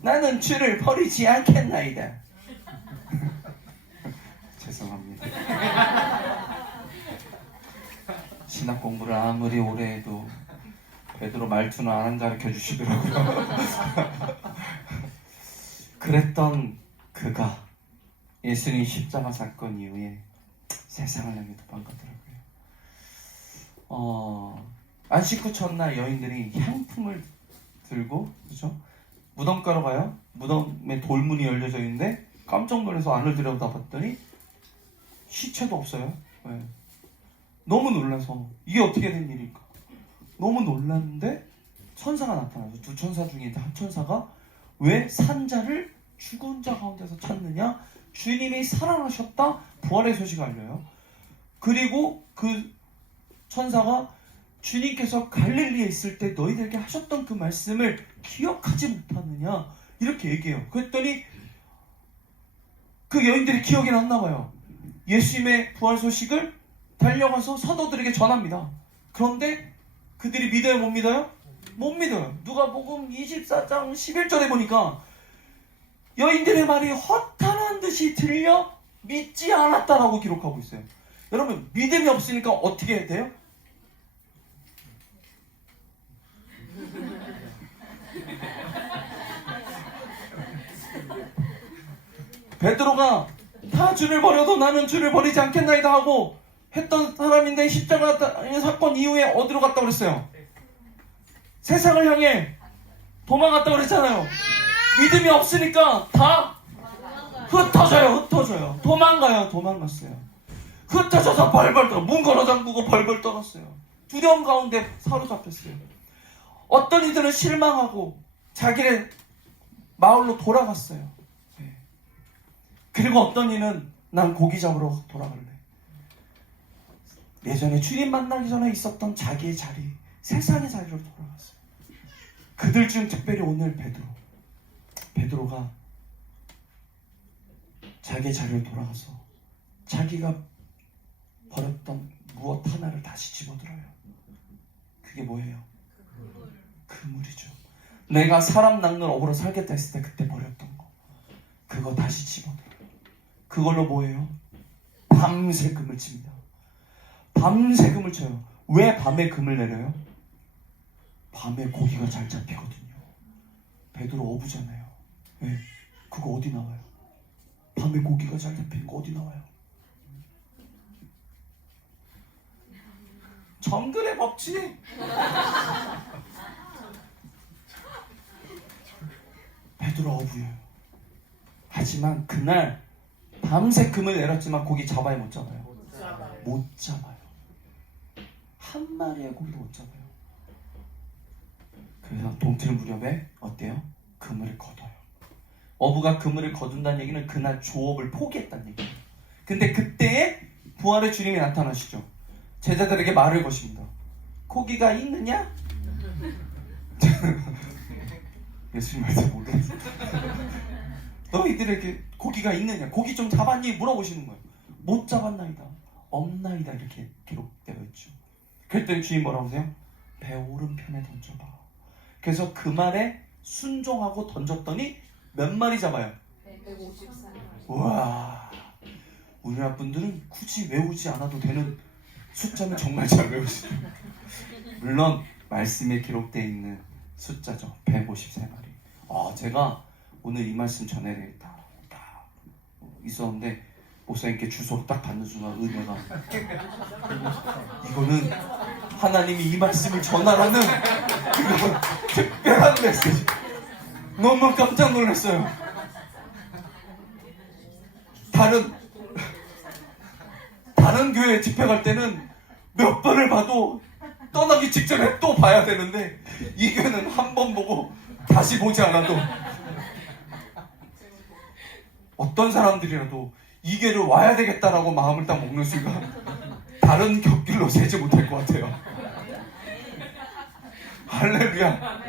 나는 주를 버리지 않겠나이다. 죄송합니다. 신학 공부를 아무리 오래 해도 베드로 말투는 안 가르쳐 주시더라고요. 그랬던 그가 예수님 십자가 사건 이후에 세상을 향해 도망가더라고요. 안식구 첫날 여인들이 향품을 들고, 그죠? 무덤가로 가요. 무덤에 돌문이 열려져 있는데 깜짝 놀라서 안을 들여다봤더니 시체도 없어요. 너무 놀라서 이게 어떻게 된 일일까? 너무 놀랐는데 천사가 나타나서 두 천사 중에 한 천사가 왜 산자를 죽은 자 가운데서 찾느냐? 주님이 살아나셨다. 부활의 소식을 알려요. 그리고 그 천사가 주님께서 갈릴리에 있을 때 너희들에게 하셨던 그 말씀을 기억하지 못하느냐 이렇게 얘기해요. 그랬더니 그 여인들이 기억이 났나 봐요. 예수님의 부활 소식을 달려가서 사도들에게 전합니다. 그런데 그들이 믿어요, 못 믿어요? 못 믿어요. 누가복음 24장 11절에 보니까 여인들의 말이 허탄한 듯이 들려 믿지 않았다라고 기록하고 있어요. 여러분, 믿음이 없으니까 어떻게 해야 돼요? 베드로가 다 주를 버려도 나는 주를 버리지 않겠나이다 하고 했던 사람인데 십자가 사건 이후에 어디로 갔다고 그랬어요? 세상을 향해 도망갔다고 그랬잖아요. 믿음이 없으니까 다 흩어져요. 도망갔어요. 흩어져서 벌벌 떨어, 문 걸어 잠그고 벌벌 떨었어요. 두려움 가운데 사로잡혔어요. 어떤 이들은 실망하고 자기네 마을로 돌아갔어요. 그리고 어떤 이는 난 고기 잡으러 돌아갈래. 예전에 주님 만나기 전에 있었던 자기의 자리, 세상의 자리로 돌아갔어요. 그들 중 특별히 오늘 베드로가 자기의 자리로 돌아가서 자기가 버렸던 무엇 하나를 다시 집어들어요. 그게 뭐예요? 그물이죠. 내가 사람 낚는 업으로 살겠다 했을 때 그때 버렸던 거, 그거 다시 집어들어요. 그걸로 뭐예요? 밤새 금을 칩니다. 밤새 금을 쳐요. 왜 밤에 금을 내려요? 밤에 고기가 잘 잡히거든요. 베드로 어부잖아요. 왜? 그거 어디 나와요? 밤에 고기가 잘 잡히는 거 어디 나와요? 정글의 법칙. 베드로 어부예요. 하지만 그날 밤새 금을 내렸지만 고기 잡아요, 못 잡아요? 못 잡아요. 한 마리의 고기도 못 잡아요. 그래서 동틀 무렵에 어때요? 그물을 걷어요. 어부가 그물을 거둔다는 얘기는 그날 조업을 포기했다는 얘기예요. 근데 그때에 부활의 주님이 나타나시죠. 제자들에게 말을 거십니다. 고기가 있느냐? 예수님 말씀 모르겠어요. 너희들에게 고기가 있느냐? 고기 좀 잡았니? 물어보시는 거예요. 못 잡았나이다. 없나이다. 이렇게 기록되어 있죠. 그랬더니 주님 뭐라고 하세요? 배 오른편에 던져봐. 그래서 그 말에 순종하고 던졌더니 몇 마리 잡아요? 154마리. 우와, 우리나라 분들은 굳이 외우지 않아도 되는 숫자는 정말 잘 외우시네요. 물론 말씀에 기록되어 있는 숫자죠. 153마리. 제가 오늘 이 말씀 전해야겠다 딱 있었는데 목사님께 주소를 딱 받는 순간 은혜가, 이거는 하나님이 이 말씀을 전하라는 그런 특별한 메시지. 너무 깜짝 놀랐어요. 다른 교회 집회 갈 때는 몇 번을 봐도 떠나기 직전에 또 봐야 되는데 이 교회는 한 번 보고 다시 보지 않아도, 어떤 사람들이라도 이 교회를 와야 되겠다라고 마음을 딱 먹는 순간 다른 곁길로 새지 못할 것 같아요. 할렐루야.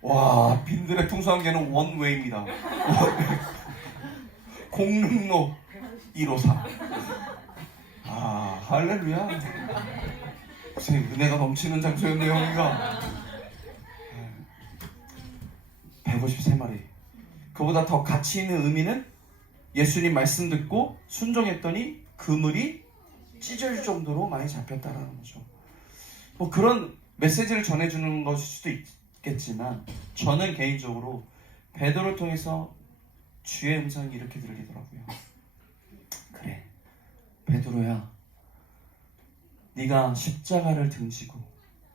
와, 빈들의 풍성한 원웨이입니다. 공릉로 154. 할렐루야. 선생님, 은혜가 넘치는 장소였네요. 여기가 153마리. 그보다 더 가치 있는 의미는 예수님 말씀 듣고 순종했더니 그물이 찢어질 정도로 많이 잡혔다라는 거죠. 뭐 그런 메시지를 전해주는 것일 수도 있겠지만, 저는 개인적으로 베드로를 통해서 주의 음성이 이렇게 들리더라고요. 그래, 베드로야, 네가 십자가를 등지고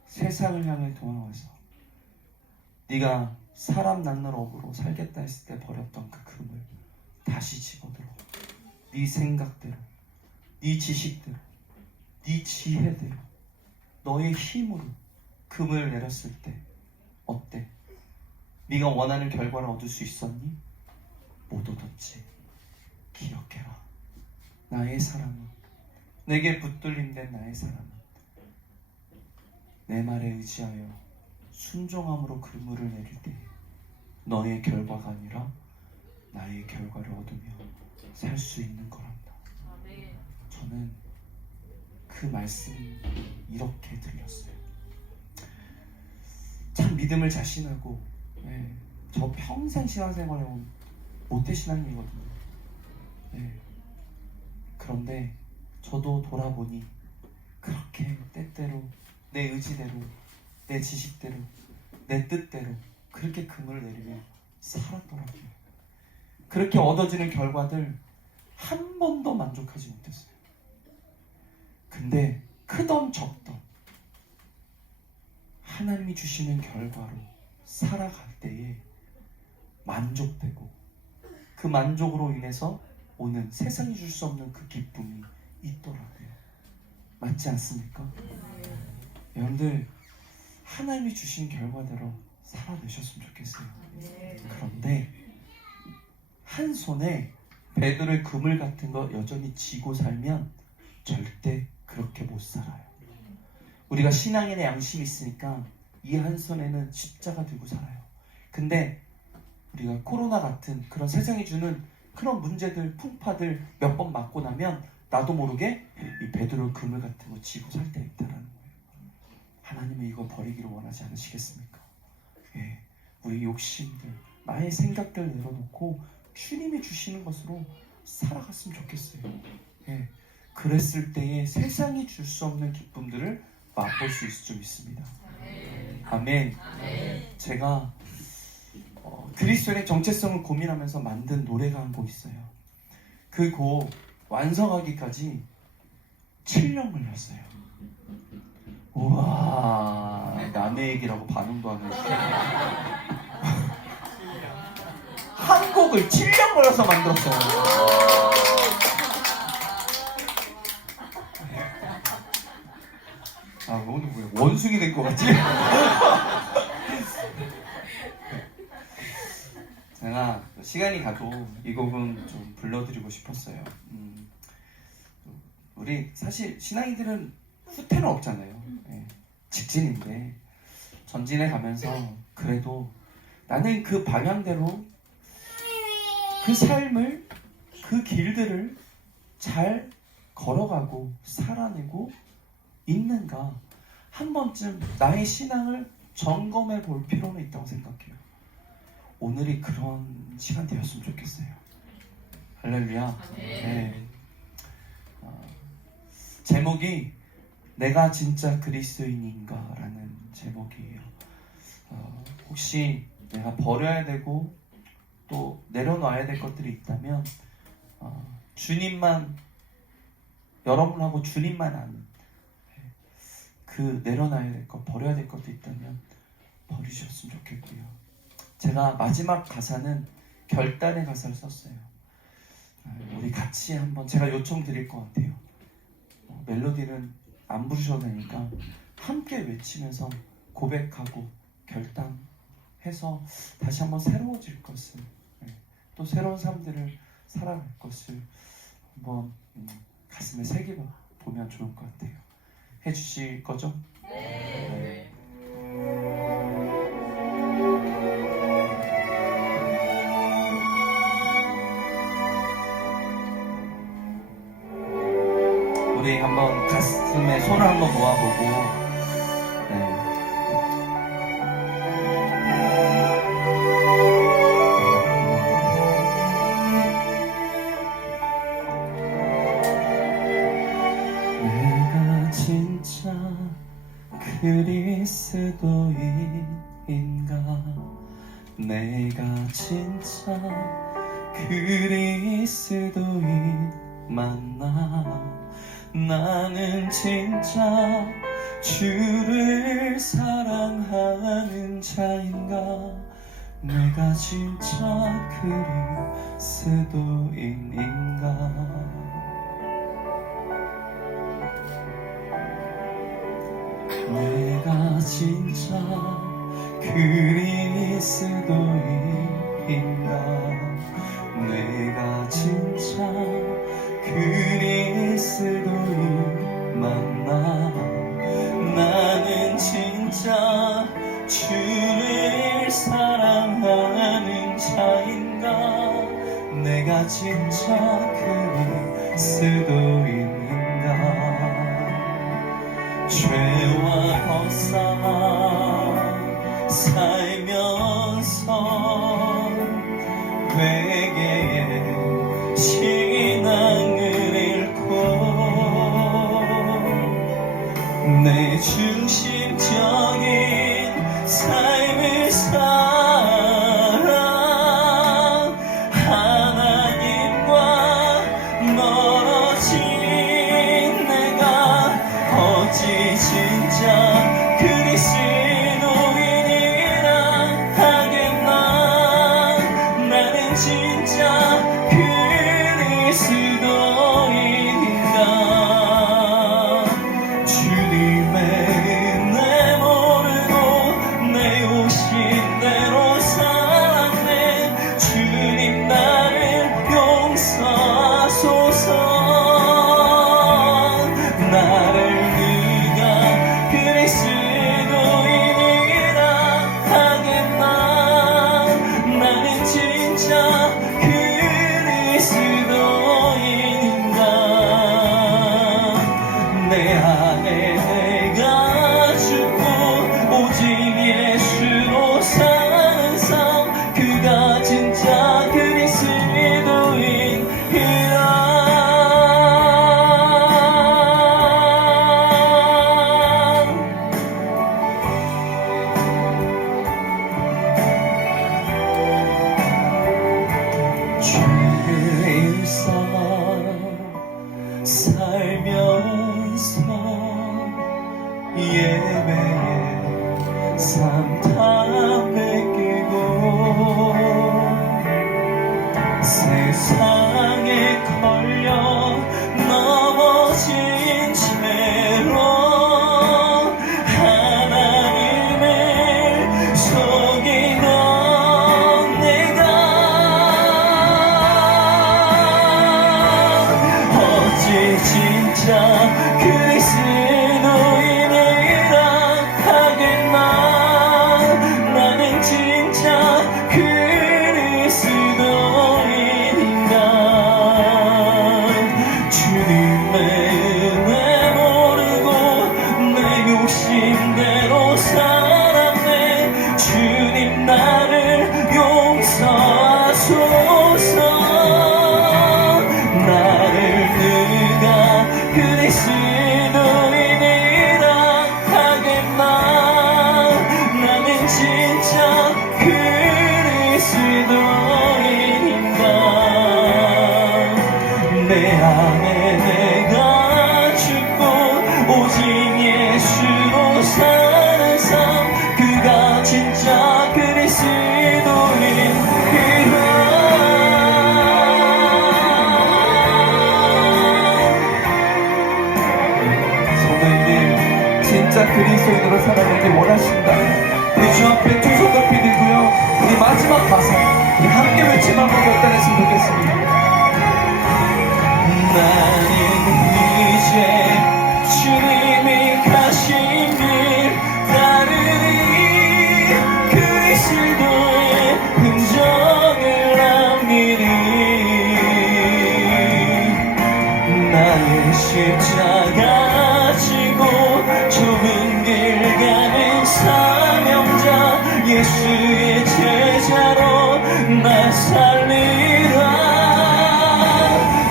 세상을 향해 도망와서 네가 사람 낳는 업으로 살겠다 했을 때 버렸던 그 금을 다시 집어들어. 네 생각대로, 네 지식대로, 네 지혜대로, 너의 힘으로 금을 내렸을 때 어때? 네가 원하는 결과를 얻을 수 있었니? 못 얻었지. 기억해라. 나의 사람은, 내게 붙들림된 나의 사람은 내 말에 의지하여 순종함으로 그물을 내릴 때 너의 결과가 아니라 나의 결과를 얻으며 살 수 있는 거란다. 저는 그 말씀이 이렇게 들렸어요. 참 믿음을 자신하고, 저 평생 신앙생활에 온 모태 신앙이거든요. 그런데 저도 돌아보니 그렇게 때때로 내 의지대로, 내 지식대로, 내 뜻대로 그렇게 그물을 내리며 살았더라고요. 그렇게 얻어지는 결과들 한 번도 만족하지 못했어요. 근데 크던 적던 하나님이 주시는 결과로 살아갈 때에 만족되고, 그 만족으로 인해서 오는 세상이 줄 수 없는 그 기쁨이 있더라고요. 맞지 않습니까? 여러분들, 하나님이 주신 결과대로 살아내셨으면 좋겠어요. 그런데 한 손에 베드로의 그물 같은 거 여전히 쥐고 살면 절대 그렇게 못 살아요. 우리가 신앙인의 양심이 있으니까 이 한 손에는 십자가 들고 살아요. 근데 우리가 코로나 같은 그런 세상이 주는 그런 문제들, 풍파들 몇 번 맞고 나면 나도 모르게 이 베드로의 그물 같은 거 쥐고 살 때 있다라는 거예요. 하나님은 이거 버리기를 원하지 않으시겠습니까? 우리 욕심들, 나의 생각들 내려놓고 주님이 주시는 것으로 살아갔으면 좋겠어요. 그랬을 때에 세상이 줄 수 없는 기쁨들을 맛볼 수 있을 줄 믿습니다. 아멘. 제가 그리스도의 정체성을 고민하면서 만든 노래가 한 곡 있어요. 그 곡 완성하기까지 7년 걸렸어요. 우와, 남의 얘기라고 반응도 안 해주시고 한 곡을 7년 걸려서 만들었어요. 오늘 뭐야, 원숭이 된 것 같지? 제가 시간이 가도 이 곡은 좀 불러드리고 싶었어요. 우리 사실 신앙인들은 후퇴는 없잖아요. 예, 직진인데 전진해 가면서 그래도 나는 그 방향대로 그 삶을 그 길들을 잘 걸어가고 살아내고 있는가 한 번쯤 나의 신앙을 점검해 볼 필요는 있다고 생각해요. 오늘이 그런 시간 되었으면 좋겠어요. 할렐루야. 네. 제목이 내가 진짜 그리스도인인가 라는 제목이에요. 혹시 내가 버려야 되고 또 내려놔야 될 것들이 있다면 주님만 여러분하고 주님만 아는 그 내려놔야 될 것, 버려야 될 것도 있다면 버리셨으면 좋겠고요. 제가 마지막 가사는 결단의 가사를 썼어요. 우리 같이 한번 제가 요청 드릴 것 같아요. 멜로디는 안 부르셔도 되니까 함께 외치면서 고백하고 결단해서 다시 한번 새로워질 것을 또 새로운 삶들을 살아갈 것을 한번 가슴에 새겨보면 좋을 것 같아요. 해주실 거죠? 네. 우리 한번 가슴에 손을 한번 모아보고 내가 진짜 그리스도인인가 내가 진짜 그리스도인 맞나 나는 진짜 주를 사랑하는 자인가 내가 진짜 그리스도인인가 내가 진짜 그리스도인인가 내가 진짜 그리스도인 맞나 나는 진짜 주를 사랑하는 자인가 내가 진짜 그리스도인인가 죄와 헛사랑 살면서 회개의 신앙을 잃고 내 중심적인 삶을 살아 하나님과 멀어진 내가 어찌 진짜 그리스도인이라 하겠나 나는 진짜 그리스도인인가 주님의 은혜 모르고 내 욕심대로 살았네 주님 나를 용서하소서 나를 네가 그리스도인이라 하겠나 나는 진짜 그리스도인 진짜 그리스도인이라 하겠나. 나는 진짜 그리스도인인가. 주님의 은혜 모르고 내 욕심대로 살았네. 주님 나를 용서하소서. 나를 누가 그리스도인이라 하겠나. 나는 진짜 그리스도인인가. 내 안에 내가 죽고 오직 예수로 사는 삶, 그가 진짜 그리스도인이라. 성도님들, 진짜 그리스도인으로 살아가길 원하신다면 우리 주 앞에 두 손 높이 들고요, 우리 마지막 가사 우리 함께 외치며 한번 결단했으면 좋겠습니다. 나는 이제 주님이 가신 길 따르니 그리스도의 흔적을 남기니. 나는 십자가 지고 좁은 길 가는 사명자, 예수의 제자로 날 살리라.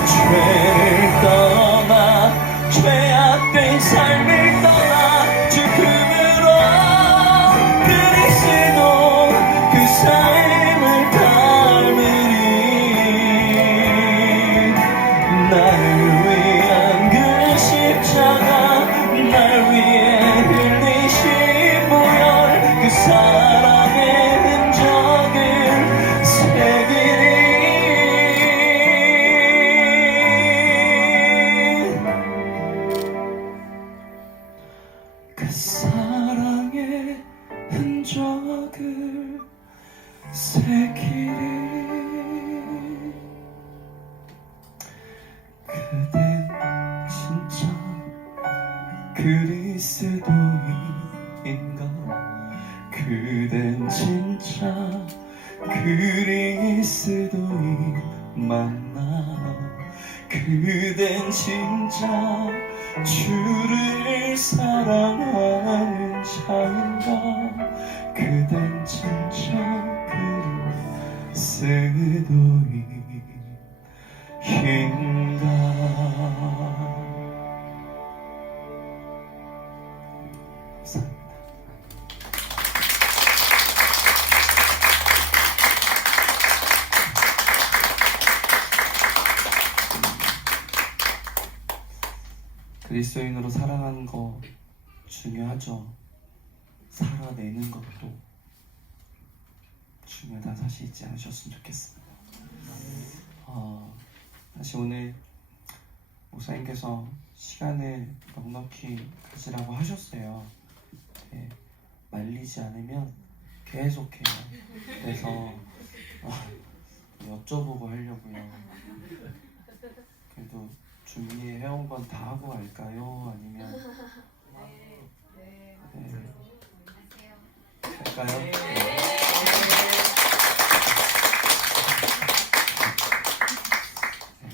죄를 떠나 죄악된 삶을 떠나 죽음으로 그리스도 그 삶을 닮으리. 나를 위한 그 십자가, 날 위해 흘리신 보혈, 그 사랑의 흔적을 새기리. 그 사랑의 흔적을 새기리. 그댄 진짜 그리스도인인가. 그댄 진짜 그리스도인 맞나. 그댄 진짜 주를 사랑하는 자인가. 그댄 진짜 그리스도인인가. 그리스도인으로 살아가는 거 중요하죠. 살아내는 것도 중요하다는 사실 잊지 않으셨으면 좋겠습니다. 다시 오늘 목사님께서 시간을 넉넉히 가지라고 하셨어요. 네, 말리지 않으면 계속해요. 그래서 여쭤보고 하려고요. 그래도 준비해온 건 다 하고 갈까요? 아니면 네. 할까요? 네.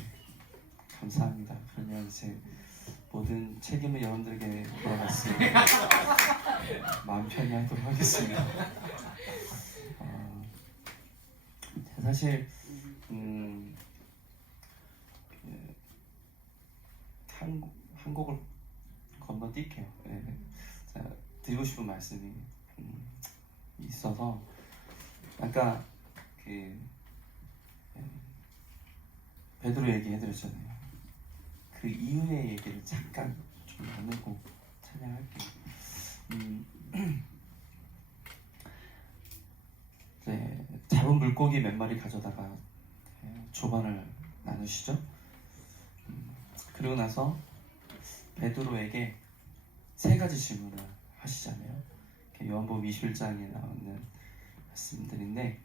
감사합니다. 그러면 이제 모든 책임을 여러분들에게 돌아갔으니 마음 편히 하도록 하겠습니다. 사실 한 곡을 건너뛸게요. 네. 제가 드리고 싶은 말씀이 있어서 아까 베드로 얘기해드렸잖아요. 그 이후의 얘기를 잠깐 좀 나누고 찬양할게요. 네, 잡은 물고기 몇 마리 가져다가 조반을 나누시죠. 그리고 나서 베드로에게 세 가지 질문을 하시잖아요. 요한복음 21장에 나오는 말씀들인데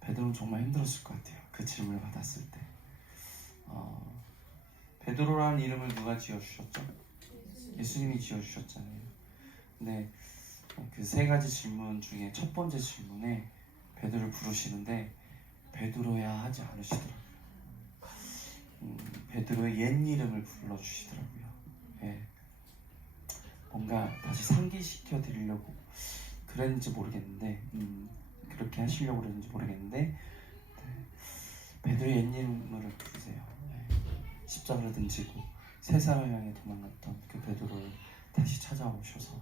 베드로는 정말 힘들었을 것 같아요. 그 질문을 받았을 때 베드로라는 이름을 누가 지어주셨죠? 예수님이 지어주셨잖아요. 근데 그 세 가지 질문 중에 첫 번째 질문에 베드로를 부르시는데 베드로야 하지 않으시더라고요. 베드로의 옛 이름을 불러주시더라고요. 예. 뭔가 다시 상기시켜 드리려고 그랬는지 모르겠는데 그렇게 하시려고 그랬는지 모르겠는데 베드로의 옛 이름을 부르세요. 예. 십자가를 등지고 세상을 향해 도망갔던 그 베드로를 다시 찾아오셔서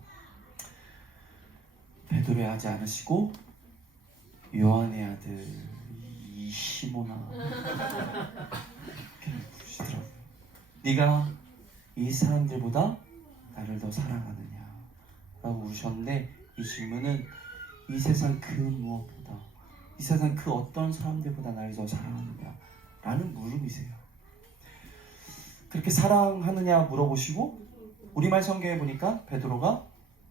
베드로야 하지 않으시고 요한의 아들 이 시몬아 이렇게 부르시더라고요. 네가 이 사람들보다 나를 더 사랑하느냐 라고 물으셨는데 이 질문은 이 세상 그 무엇보다 이 세상 그 어떤 사람들보다 나를 더 사랑하느냐 라는 물음이세요. 그렇게 사랑하느냐 물어보시고 우리말 성경에 보니까 베드로가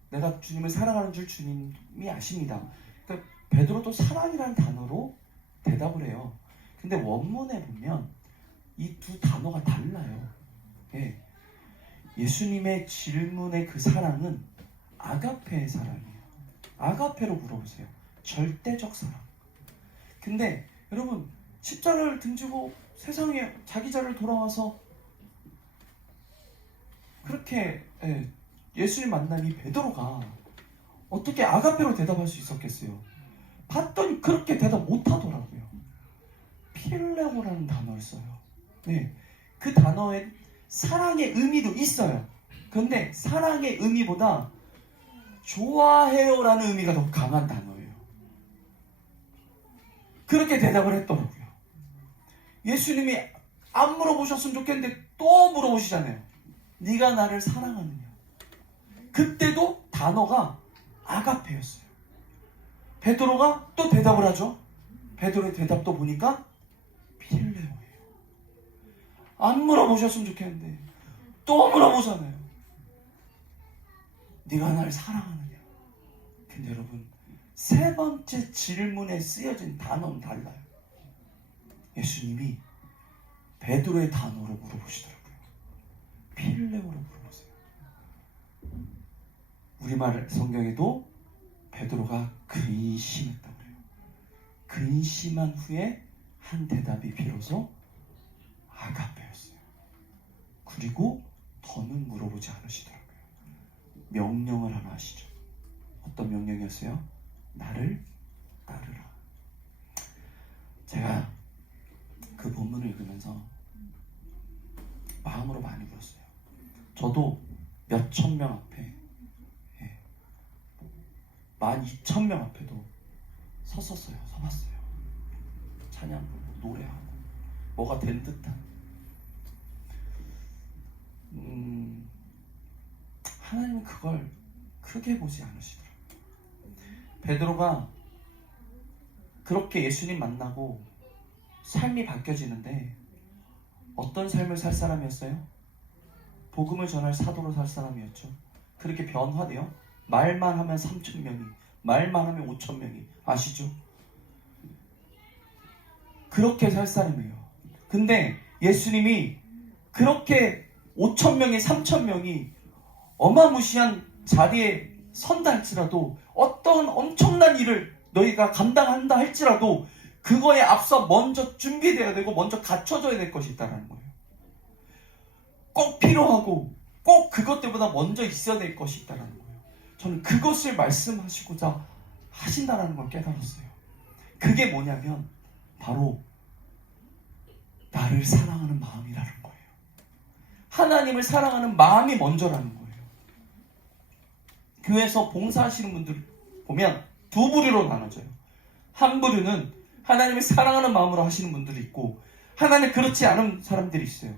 내가 주님을 사랑하는 줄 주님이 아십니다. 그러니까 베드로도 사랑이라는 단어로 대답을 해요. 근데 원문에 보면 이 두 단어가 달라요. 예. 예수님의 질문의 그 사랑은 아가페의 사랑이에요. 아가페로 물어보세요. 절대적 사랑. 근데 여러분 십자가를 등지고 세상에 자기 자를 돌아와서 그렇게 예수님 만난 이 베드로가 어떻게 아가페로 대답할 수 있었겠어요? 봤더니 그렇게 대답 못하더라고요. 필레오라는 단어를 써요. 네, 그 단어에 사랑의 의미도 있어요. 그런데 사랑의 의미보다 좋아해요라는 의미가 더 강한 단어예요. 그렇게 대답을 했더라고요. 예수님이 안 물어보셨으면 좋겠는데 또 물어보시잖아요. 네가 나를 사랑하느냐. 그때도 단어가 아가페였어요. 베드로가 또 대답을 하죠. 베드로의 대답도 보니까 필레오예요. 안 물어보셨으면 좋겠는데 또 물어보잖아요. 네가 나를 사랑하느냐. 근데 여러분 세 번째 질문에 쓰여진 단어는 달라요. 예수님이 베드로의 단어로 물어보시더라고요. 필레오로 물어보세요. 우리말 성경에도 베드로가 근심했다고 그래요. 근심한 후에 한 대답이 비로소 아가페였어요. 그리고 더는 물어보지 않으시더라고요. 명령을 하나 하시죠. 어떤 명령이었어요? 나를 따르라. 제가 그 본문을 읽으면서 마음으로 많이 울었어요. 저도 몇천 명 앞에 12,000명 앞에도 섰었어요. 서봤어요. 찬양 부르고 노래하고 뭐가 된 듯한 하나님은 그걸 크게 보지 않으시더라고요. 베드로가 그렇게 예수님 만나고 삶이 바뀌어지는데 어떤 삶을 살 사람이었어요? 복음을 전할 사도로 살 사람이었죠. 그렇게 변화돼요. 말만 하면 3,000명이, 말만 하면 5,000명이. 아시죠? 그렇게 살 사람이에요. 근데 예수님이 그렇게 5,000명이, 3,000명이 어마무시한 자리에 선다 할지라도 어떤 엄청난 일을 너희가 감당한다 할지라도 그거에 앞서 먼저 준비되어야 되고 먼저 갖춰져야 될 것이 있다는 거예요. 꼭 필요하고 꼭 그것 때보다 먼저 있어야 될 것이 있다는 거예요. 저는 그것을 말씀하시고자 하신다는 걸 깨달았어요. 그게 뭐냐면 바로 나를 사랑하는 마음이라는 거예요. 하나님을 사랑하는 마음이 먼저라는 거예요. 교회에서 봉사하시는 분들 보면 두 부류로 나눠져요. 한 부류는 하나님을 사랑하는 마음으로 하시는 분들이 있고 하나님 그렇지 않은 사람들이 있어요.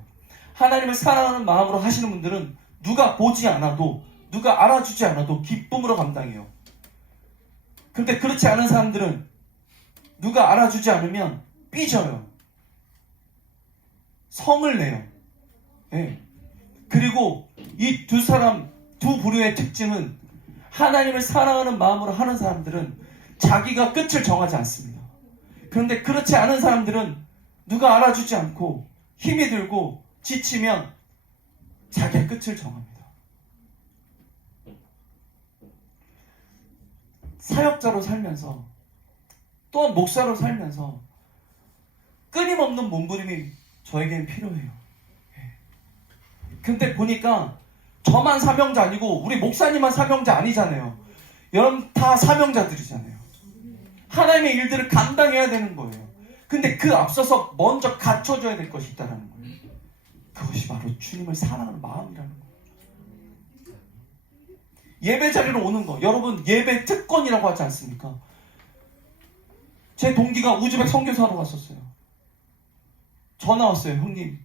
하나님을 사랑하는 마음으로 하시는 분들은 누가 보지 않아도 누가 알아주지 않아도 기쁨으로 감당해요. 그런데 그렇지 않은 사람들은 누가 알아주지 않으면 삐져요. 성을 내요. 네. 그리고 이 두 부류의 특징은 하나님을 사랑하는 마음으로 하는 사람들은 자기가 끝을 정하지 않습니다. 그런데 그렇지 않은 사람들은 누가 알아주지 않고 힘이 들고 지치면 자기의 끝을 정합니다. 사역자로 살면서 또한 목사로 살면서 끊임없는 몸부림이 저에겐 필요해요. 근데 보니까 저만 사명자 아니고 우리 목사님만 사명자 아니잖아요. 여러분 다 사명자들이잖아요. 하나님의 일들을 감당해야 되는 거예요. 근데 그 앞서서 먼저 갖춰줘야 될 것이 있다는 거예요. 그것이 바로 주님을 사랑하는 마음이라는 거예요. 예배 자리로 오는 거, 여러분 예배 특권이라고 하지 않습니까? 제 동기가 우즈벡 선교사로 갔었어요. 전화 왔어요. 형님,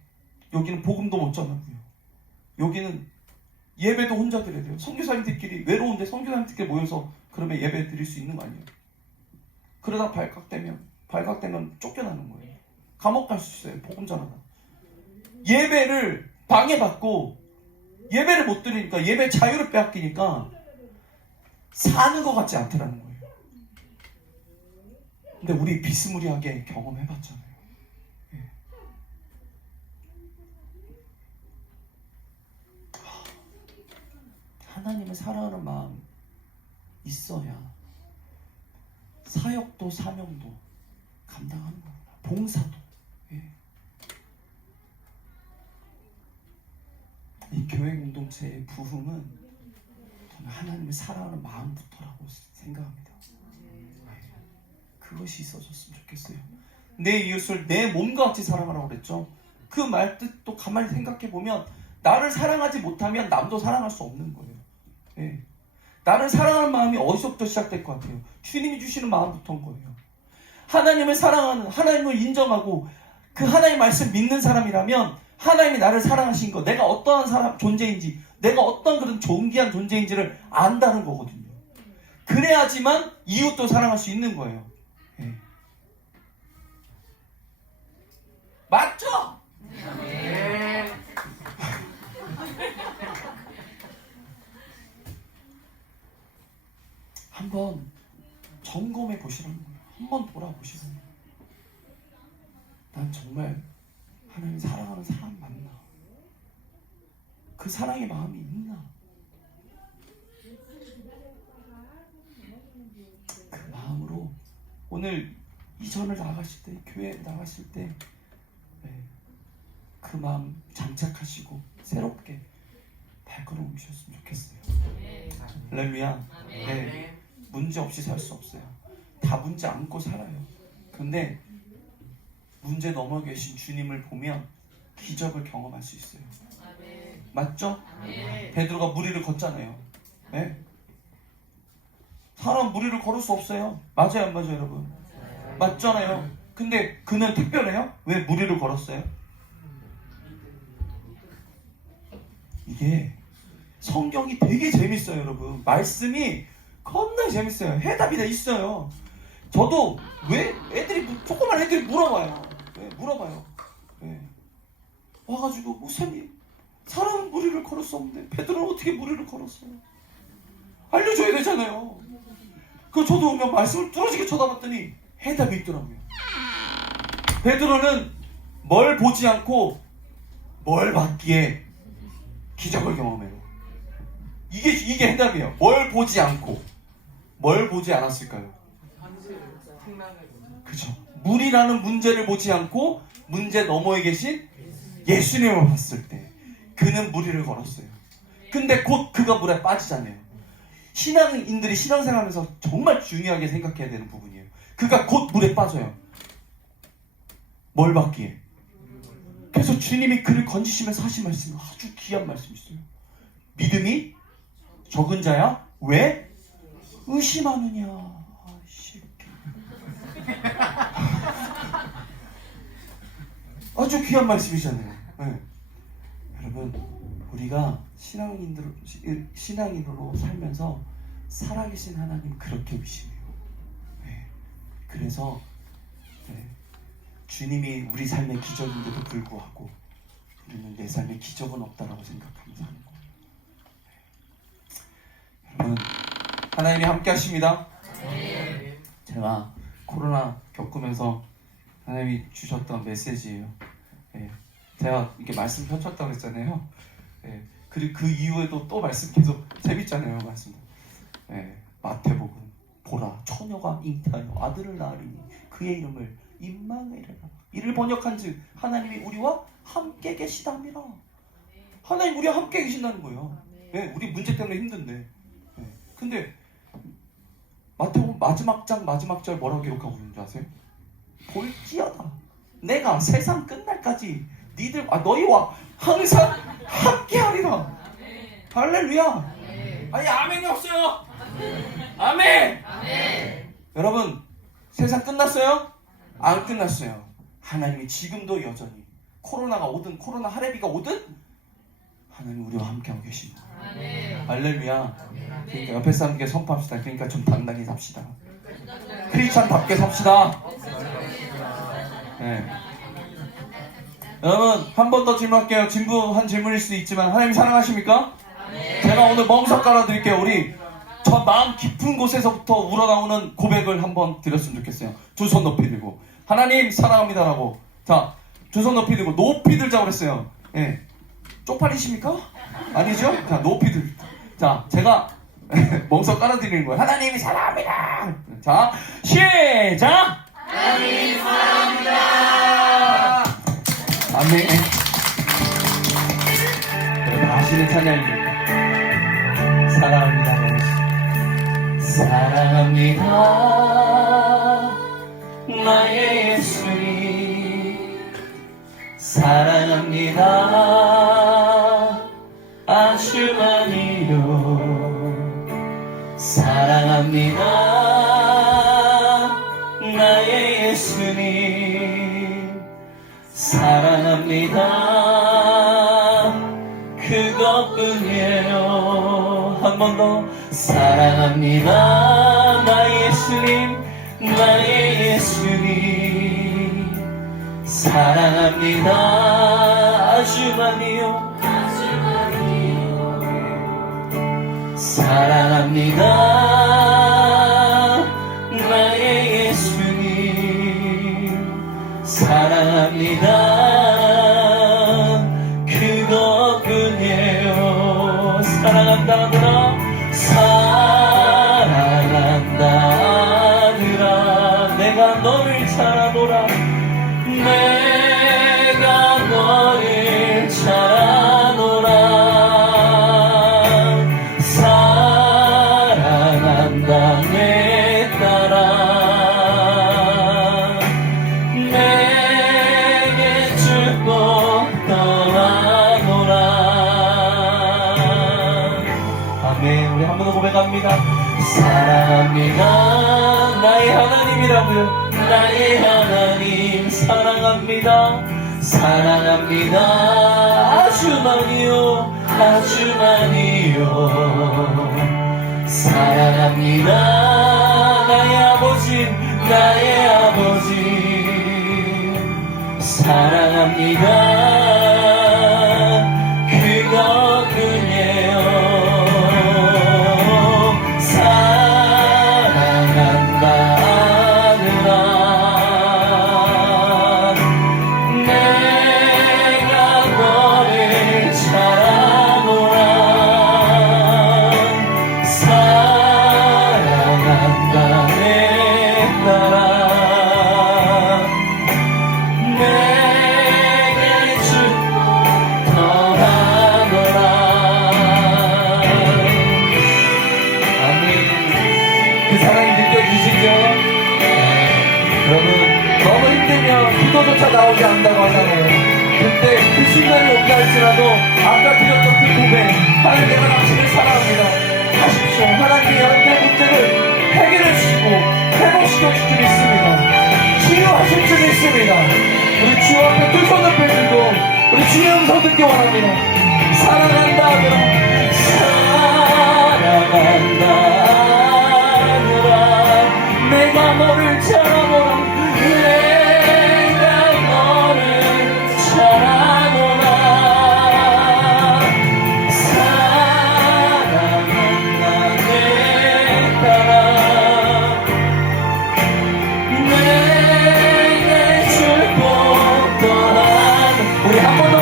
여기는 복음도 못 전하고요. 여기는 예배도 혼자 드려야 돼요. 선교사님들끼리 외로운데 선교사님들끼리 모여서 그러면 예배 드릴 수 있는 거 아니에요? 그러다 발각되면 쫓겨나는 거예요. 감옥 갈 수 있어요. 복음 전하다. 예배를 방해받고 예배를 못 드리니까 예배 자유를 빼앗기니까 사는 것 같지 않더라는 거예요. 근데 우리 비스무리하게 경험해봤잖아요. 예. 하나님을 사랑하는 마음 있어야 사역도 사명도 감당하는 거예요. 봉사도. 예. 이 교회 공동체의 부흥은 저는 하나님을 사랑하는 마음부터라고 생각합니다. 그것이 있어졌으면 좋겠어요. 내 이웃을 내 몸과 같이 사랑하라고 그랬죠. 그 말 뜻도 가만히 생각해 보면 나를 사랑하지 못하면 남도 사랑할 수 없는 거예요. 예. 나를 사랑하는 마음이 어디서부터 시작될 것 같아요? 주님이 주시는 마음부터인 거예요. 하나님을 사랑하는, 하나님을 인정하고 그 하나님의 말씀 믿는 사람이라면 하나님이 나를 사랑하신 거, 내가 어떠한 사람 존재인지, 내가 어떤 그런 존귀한 존재인지를 안다는 거거든요. 그래야지만 이웃도 사랑할 수 있는 거예요. 예. 맞죠? 네. 한번 점검해 보시라는 거예요. 한번 돌아보시라는 거예요. 난 정말 하나님 사랑하는 사람 맞나? 그 사랑의 마음이 있나? 그 마음으로 오늘 이전을 나가실 때, 교회 나가실 때 그 마음 장착하시고 새롭게 발걸음 오셨으면 좋겠어요. 할렐루야. 네. 문제 없이 살 수 없어요. 다 문제 안고 살아요. 근데 문제 넘어 계신 주님을 보면 기적을 경험할 수 있어요. 맞죠? 베드로가 무리를 걷잖아요. 네? 사람 무리를 걸을 수 없어요. 맞아요, 안 맞아요, 여러분? 맞잖아요. 근데 그는 특별해요? 왜 무리를 걸었어요? 이게 성경이 되게 재밌어요, 여러분. 말씀이 겁나 재밌어요. 해답이 다 있어요. 저도 왜 조그만 애들이 물어봐요. 네, 물어봐요. 네. 와가지고 목사님, 사람은 무리를 걸을 수 없는데 베드로는 어떻게 무리를 걸었어요? 알려줘야 되잖아요. 그 저도 그냥 말씀을 뚫어지게 쳐다봤더니 해답이 있더라고요. 베드로는 뭘 보지 않고 뭘 받기에 기적을 경험해요. 이게 해답이에요. 뭘 보지 않고 뭘 보지 않았을까요? 그죠? 물이라는 문제를 보지 않고 문제 너머에 계신 예수님을 봤을 때 그는 무리를 걸었어요. 근데 곧 그가 물에 빠지잖아요. 신앙인들이 신앙생활하면서 정말 중요하게 생각해야 되는 부분이에요. 그가 곧 물에 빠져요. 뭘 받기에? 그래서 주님이 그를 건지시면서 하신 말씀이 아주 귀한 말씀이 있어요. 믿음이 적은 자야? 왜? 의심하느냐? 아주 귀한 말씀이잖아요. 네. 여러분, 우리가 신앙인으로 살면서 살아계신 하나님 그렇게 의심해요. 네. 그래서 주님이 우리 삶의 기적인데도 불구하고 우리는 내 삶에 기적은 없다라고 생각하면서 하는 거예요. 여러분, 하나님이 함께 하십니다. 제가 코로나 겪으면서 하나님이 주셨던 메시지예요. 제가 이렇게 말씀 펼쳤다고 했잖아요. 예, 그리고 그 이후에도 또 말씀 계속 재밌잖아요, 말씀. 예, 마태복음 보라 처녀가 잉태하여 아들을 낳으리니 그의 이름을 임마누엘이라. 이를 번역한즉 하나님이 우리와 함께 계시답니다. 하나님 우리와 함께 계신다는 거예요. 예, 우리 문제 때문에 힘든데. 예, 근데 마태복음 마지막 장 마지막 절 뭐라고 기록하고 있는 줄 아세요? 볼지어다 내가 세상 끝날까지 너희와 항상 함께하리라. 할렐루야. 아니 아멘이 없어요. 아멘. 여러분 세상 끝났어요? 안 끝났어요. 하나님이 지금도 여전히 코로나가 오든 코로나 할애비가 오든 하나님 우리와 함께하고 계십니다. 할렐루야. 그러니까 옆에 사람에게 선포합시다. 그러니까 좀 당당히 삽시다. 크리스찬답게 삽시다. 네. 여러분 한 번 더 질문할게요. 진부한 질문일 수도 있지만 하나님 사랑하십니까? 제가 오늘 멍석 깔아드릴게요. 우리 저 마음 깊은 곳에서부터 우러나오는 고백을 한번 드렸으면 좋겠어요. 두 손 높이 들고 하나님 사랑합니다라고. 자, 두 손 높이 들고 높이 들자고 그랬어요. 예. 쪽팔리십니까? 아니죠? 자, 높이 들. 자, 제가 멍석 깔아드리는 거예요. 하나님이 사랑합니다. 자, 시작. 하나님 사랑합니다. 아멘. 여러분 아시는 찬양입니다. 사랑합니다. 사랑합니다. 나의 예수님. 사랑합니다. 아주 많이요. 사랑합니다. 나의 예수님. 사랑합니다. 그것뿐이에요. 한 번 더. 사랑합니다. 나의 예수님. 나의 예수님. 사랑합니다. 아주 많이요. 사랑합니다. 나의 예수님. 사랑합니다. 그것뿐이에요. 사랑한다더라. 사랑한다더라. 내가 너를 잘하노라. 내가 너를 잘하노라. 사랑한다 내 딸아. 내게 축복 떠나노라. 아멘. 우리 한 번 더 고백합니다. 사랑합니다. 나의 하나님이라고요. 나의 하나님 사랑합니다. 사랑합니다. 아주 많이요. 아주 많이요. 사랑합니다. 나의 아버지. 나의 아버지. 사랑합니다. 그것뿐이에요. 사랑한다 하느라. 내가 너를 잘하노라. 사랑한다 내 딸아. 내게 축복 더하노라. 아멘. 그 사랑이 느껴지시죠? 여러분 너무 힘들면 기도조차 나오지 않는다고 하잖아요. 그때 그 순간이 온다 할지라도 아까 드렸던 그 고백, 하나님 내가 당신을 사랑합니다 하십시오. 하나님이 여러분의 문제를 해결해 주시고 회복시켜 주실 줄 믿습니다. 치유하실 줄 믿습니다. 우리 주 앞에 두 손을 펴들고 우리 주의 음성 듣기 원합니다. 사랑한다 하더라. 사랑한다 하더라. 내가 너를 잘하노라. 내가 너를 잘하노라. 사랑한다 내 딸아. 내게 축복 떠난 우리 한 번 더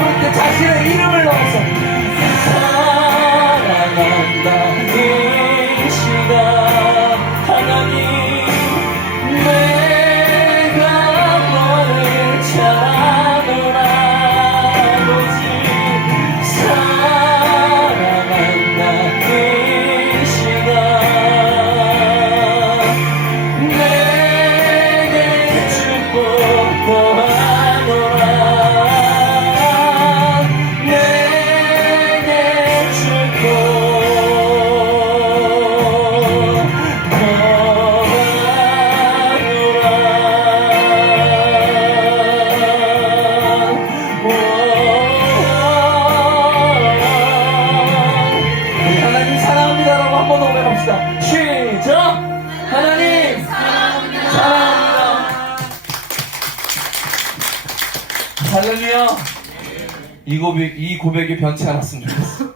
이 고백이 변치 않았으면 좋겠어.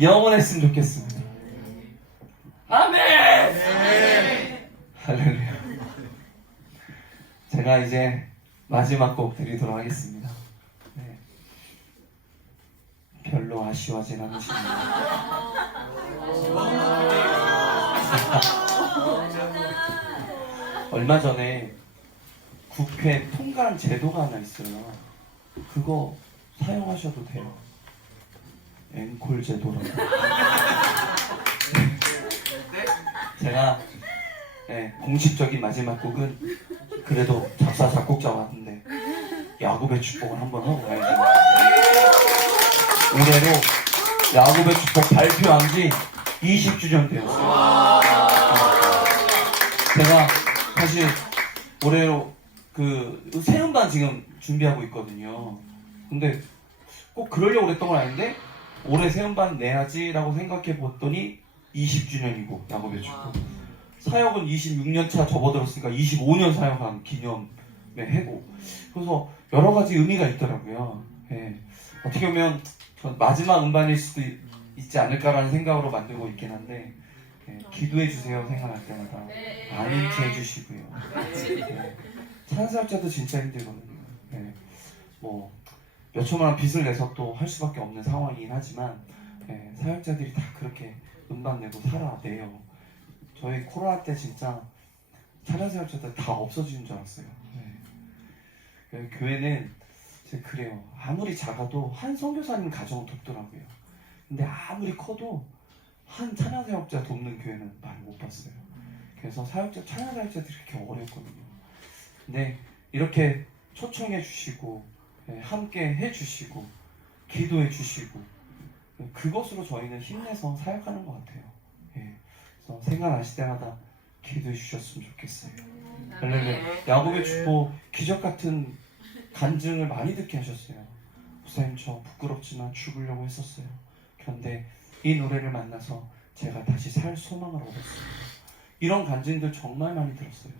영원했으면 좋겠습니다. 아멘! 할렐루야. 제가 이제 마지막 곡 드리도록 하겠습니다. 네. 별로 아쉬워하진 않으십니다. 얼마 전에 국회 통관 제도가 하나 있어요. 그거 사용하셔도 돼요. 앵콜 제도라고. 제가 공식적인 마지막 곡은 그래도 작사 작곡자 왔는데 야곱의 축복을 한번 하고 가야죠. 올해로 야곱의 축복 발표한 지 20주년 되었어요. 제가 사실 올해로 그 새음반 지금 준비하고 있거든요. 근데 꼭 그러려고 그랬던 건 아닌데 올해 새음반 내야지라고 생각해 봤더니 20주년이고 야곱의 축복. 사역은 26년차 접어들었으니까 25년 사역한 기념의 해고. 그래서 여러 가지 의미가 있더라고요. 예. 어떻게 보면 마지막 음반일 수도 있지 않을까라는 생각으로 만들고 있긴 한데 기도해 주세요 생각할 때마다 많이 해 주시고요. 찬사역자도 진짜 힘들거든요. 뭐 몇천만 원 빚을 내서 또 할 수밖에 없는 상황이긴 하지만 사역자들이 다 그렇게 음반 내고 살아내요. 저희 코로나 때 진짜 찬양사역자들 다 없어지는 줄 알았어요. 교회는 진짜 그래요. 아무리 작아도 한 선교사님 가정은 돕더라고요. 근데 아무리 커도 한 찬양사역자 돕는 교회는 많이 못 봤어요. 그래서 찬양사역자들이 그렇게 어렵거든요. 근데 이렇게 초청해 주시고 함께 해 주시고 기도해 주시고 그것으로 저희는 힘내서 사역하는 것 같아요. 그래서 생각나실 때마다 기도해 주셨으면 좋겠어요. 할렐루야. 야곱의 축복 기적 같은 간증을 많이 듣게 하셨어요. 목사님 저 부끄럽지만 죽으려고 했었어요. 그런데 이 노래를 만나서 제가 다시 살 소망을 얻었어요. 이런 간증들 정말 많이 들었어요.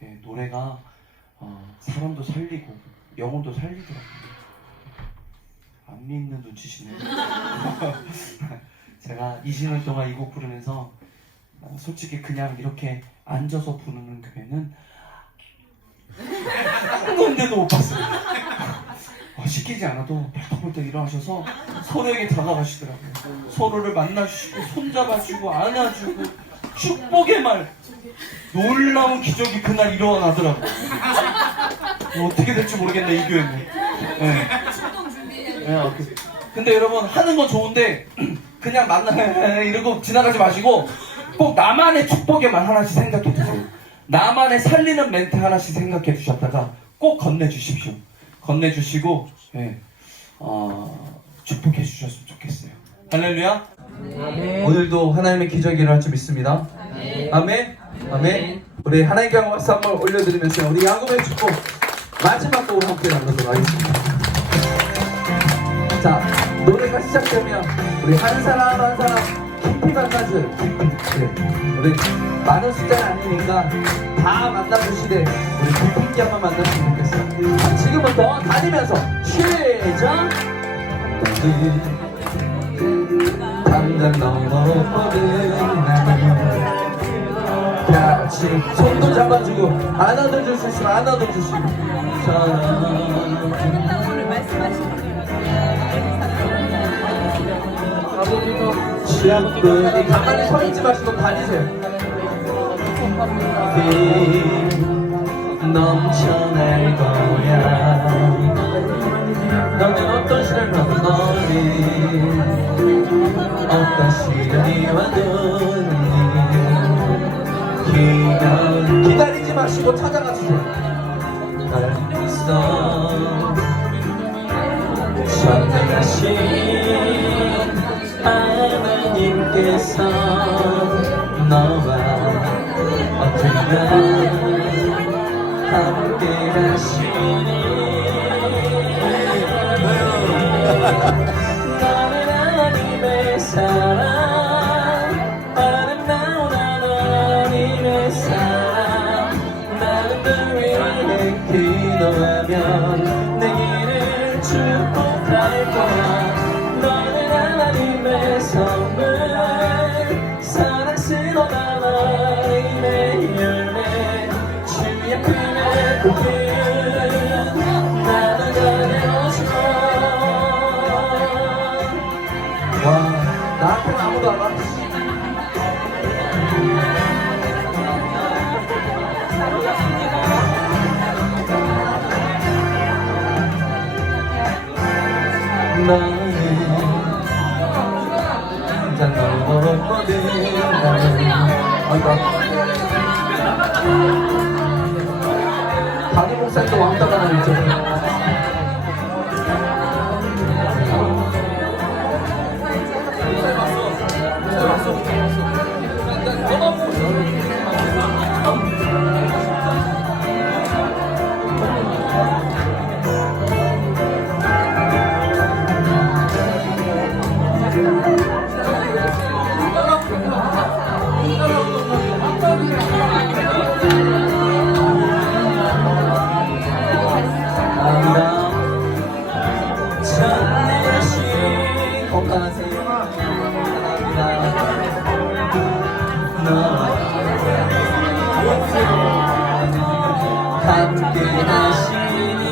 제가. 노래가 사람도 살리고 영혼도 살리더라고요. 안 믿는 눈치시네요. 제가 20년 동안 이 곡 부르면서 솔직히 그냥 이렇게 앉아서 부르는 교회는 한 군데도 못 봤어요. 시키지 않아도 벌떡벌떡 일어나셔서 서로에게 다가가시더라고요. 서로를 만나주시고 손잡아주고 안아주고 축복의 말, 놀라운 기적이 그날 일어나더라고요. 어떻게 될지 모르겠네 이 교회는. 근데 여러분 하는 건 좋은데 그냥 이러고 지나가지 마시고 꼭 나만의 축복의 말 하나씩 생각해 주세요. 나만의 살리는 멘트 하나씩 생각해 주셨다가 꼭 건네주십시오. 건네주시고 축복해 주셨으면 좋겠어요. 할렐루야. 오늘도 하나님의 기적이 일어날 줄 믿습니다. 아멘. 아멘. 우리 하나님께 박수 한번 올려드리면서 우리 야곱의 축복 마지막 곡으로 함께 나누도록 하겠습니다. 자, 노래가 시작되면 우리 한 사람 한 사람 깊이 만나줘요. 깊이. 그래. 우리 많은 숫자는 아니니까 다 만나주시되 우리 깊이 있게 한번 만났으면 좋겠어요. 자, 지금부터 다니면서 시작. 당장 넘어버린 나는 같이 손도 잡아주고 안아도 줄 수 있으면 안아도 주시고 지압분이 가만히 서 있지 마시고 다니세요. 넘쳐날 거야. 너는 어떤 시련을 너는 어떤 시련이 와도 기다리지 마시고 찾아가 주세요. 알겠어. 전능하신 하나님께서 너와 언제나 함께 하시니 나는 하나님의 사랑 아름다운 하나님의 사랑 나는 늘 위해 기도하며 내 길을 축복해 나는 진짜 널 멀었거든. 담임 목사님도 왕따가 나고 있죠. 건강하세요. 함께 하시니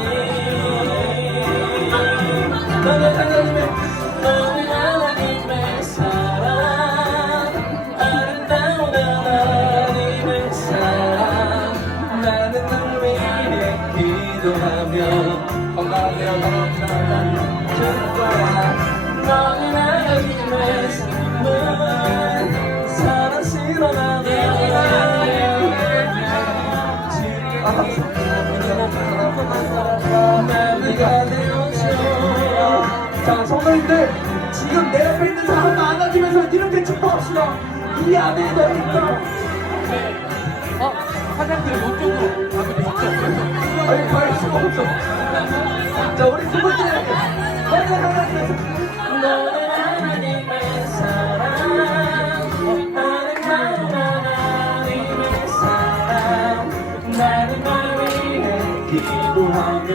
너는 하나님의 사랑, 아름다운 하나님의 사랑. 나는 널 위해 기도하며 건강하세요. 줄 거야. 너는 하나님의 삶은 사랑스러운 나비가 되어줘. 자, 성도님들, 지금 내 옆에 있는 사람 안아주면서 이렇게 축복합시다. 이 안에 너 있다. 사장님 이쪽으로 가면 아니, 갈 수가 없어. 자, 우리 두 번째 하나님께서 너는 하나님의 사랑, 아름다운 하나님의 사랑. 나는 널 위해 기도하며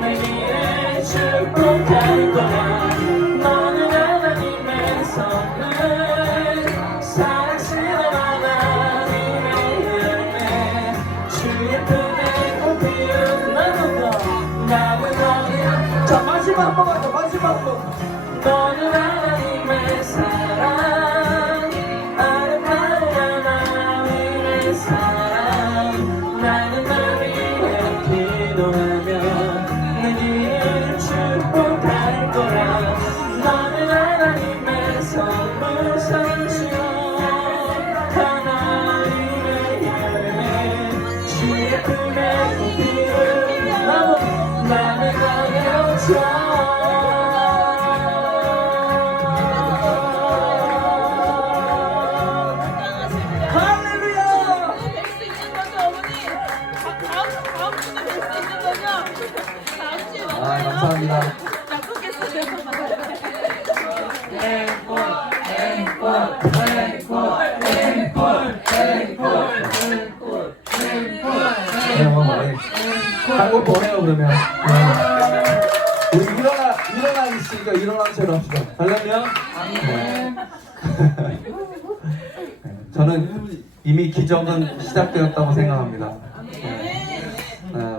내 길에 축복할 거야. 너는 하나님의 선물, 사랑스러운 하나님의 열매. 주의 품에 꽃 피운 나무도 나는 너를. 자, 마지막 한 번 하자. 마지막 한 번. 너는 하나님의 사랑, 아름다운 하나님의 사랑. 나는 널 위해 기도하며 내 길을 축복할 거야. 너는 하나님의 선물, 사랑스러운 하나님의 열매. 주의 품에 꽃 피운 나무 나는 가려져. 감사합니다. 한곡 더 해요 그러면. 우리 일어나 있으니까 일어난 채로 합시다. 할렐루야. 저는 이미 기적은 시작되었다고 생각합니다.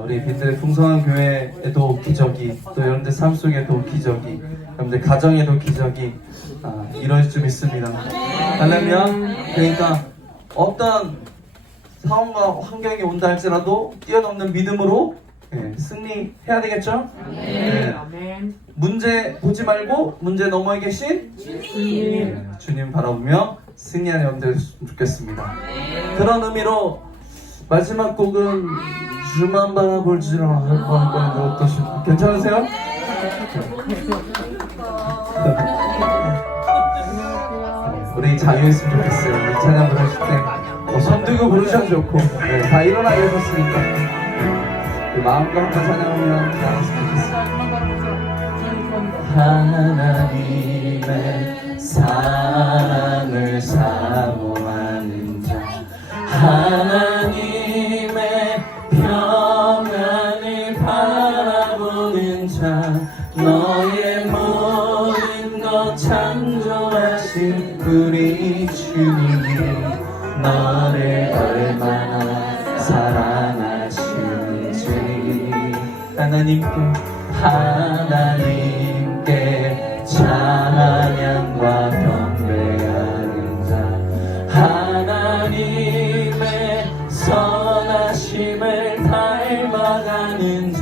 우리 빈들의 풍성한 교회에도 기적이, 또 여러분들 삶 속에도 기적이, 여러분들 가정에도 기적이 이루어질 줄 믿습니다. 할렐루야. 그러니까 어떤 상황과 환경이 온다 할지라도 뛰어넘는 믿음으로 승리해야 되겠죠? 네. 문제 보지 말고 문제 너머에 계신 주님 바라보며 승리하는 여러분들 됐으면 좋겠습니다. 그런 의미로 마지막 곡은 주만 바라볼지라 할 건데 어떠십니까? 괜찮으세요? 우리 자유했으면 좋겠어요. 우리 찬양 부르실 때 손 들고 부르셔도 좋고 다 일어나 계셨으니까 마음과 함께 찬양하면 나왔으면 좋겠습니다. 하나님의 사랑을 사모하는 자, 하나님의 평안을 바라보는 자, 너의 모든 것 창조하신 우리 주님이 너를 얼마나 사랑하시는지. 하나님께 찬양과 경배하는 자, 하나님의 선하심을 닮아가는 자,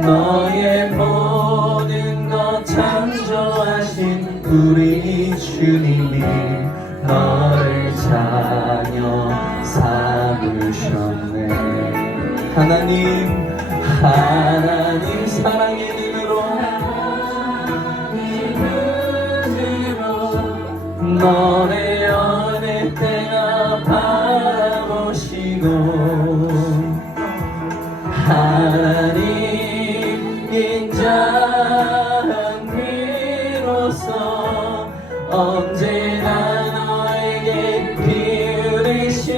너의 모든 것 창조하신 우리 주님이 너를 자녀 삼으셨네. 하나님 사랑의 눈으로 너의 어느 때나 바라보시고 하나님 인자한 비로소 언제나 너에게 기울이신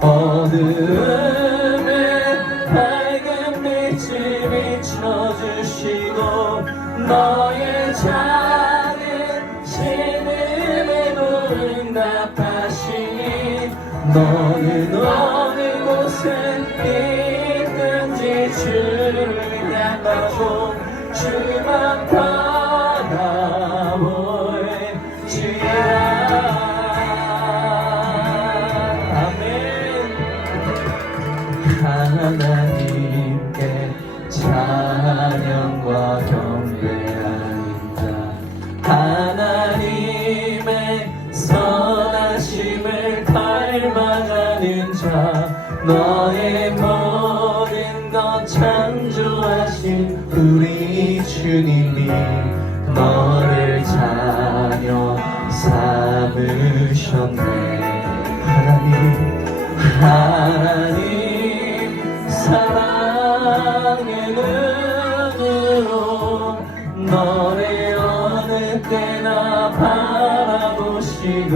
어둠에 밝은 빛을 비춰주시고 너의 작은 신음에도 응답하신 너는 어느 곳에 있든지 주를 향하고 주만 바라볼지라. 아멘. 하나님께 찬양과 경배하는 자 하나님의 선하심을 닮아가는 자 너의 모든 것 창조하신 우리 주님이 너를 자녀 삼으셨네. 하나님 사랑의 눈으로 너를 어느 때나 바라보시고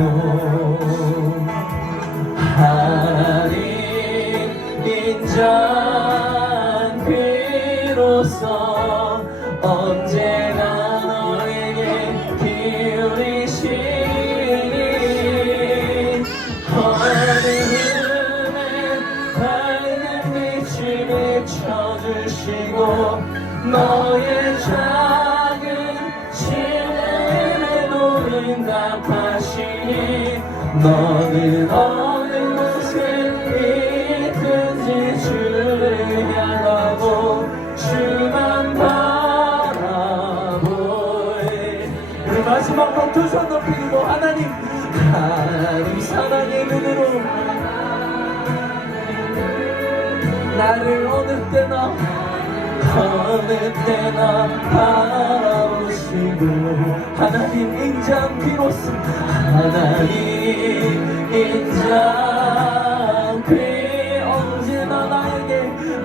하나님 인자한 비로소 언제나 너에게 기울이신 어둠에 밝은 빛을 비춰주시고 너의 작은 신음에도 응답하시니 너는 어느 곳에 있든지 주를 향하고 주만 바라보이. 우리 마지막으로 두 손 높이고 하나님 사랑의 눈으로 나를 어느 때나 바라보시고 하나님 인자한 비로소 하나님 인자한 비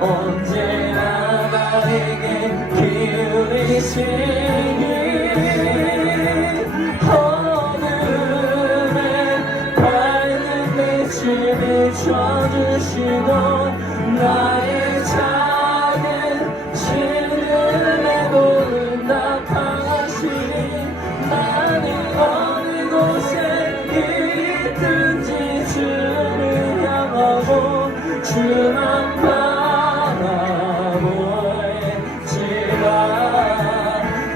언제나 나에게 기울이시니 어둠에 밝은 빛을 비춰주시고 나의 작은 신음에도 응답하시니 나는 어느 곳에 있든지 주를 향하고 주만 바라볼지라.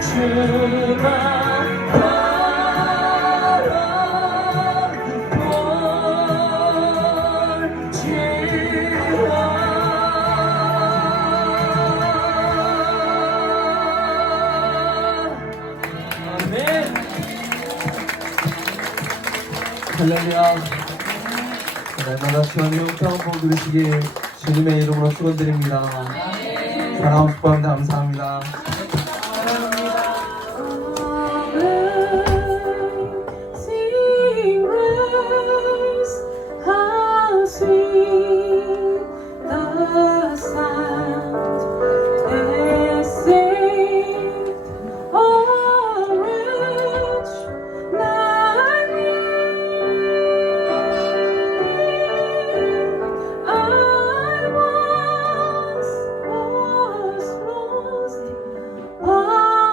주만 할렐루야. 날마다 주님의 은총을 누리시길 주님의 이름으로 축원드립니다. 사랑하고 축복합니다. 감사합니다. Sing grace, how sweet the sound that saved a wretch like me. I once was lost, but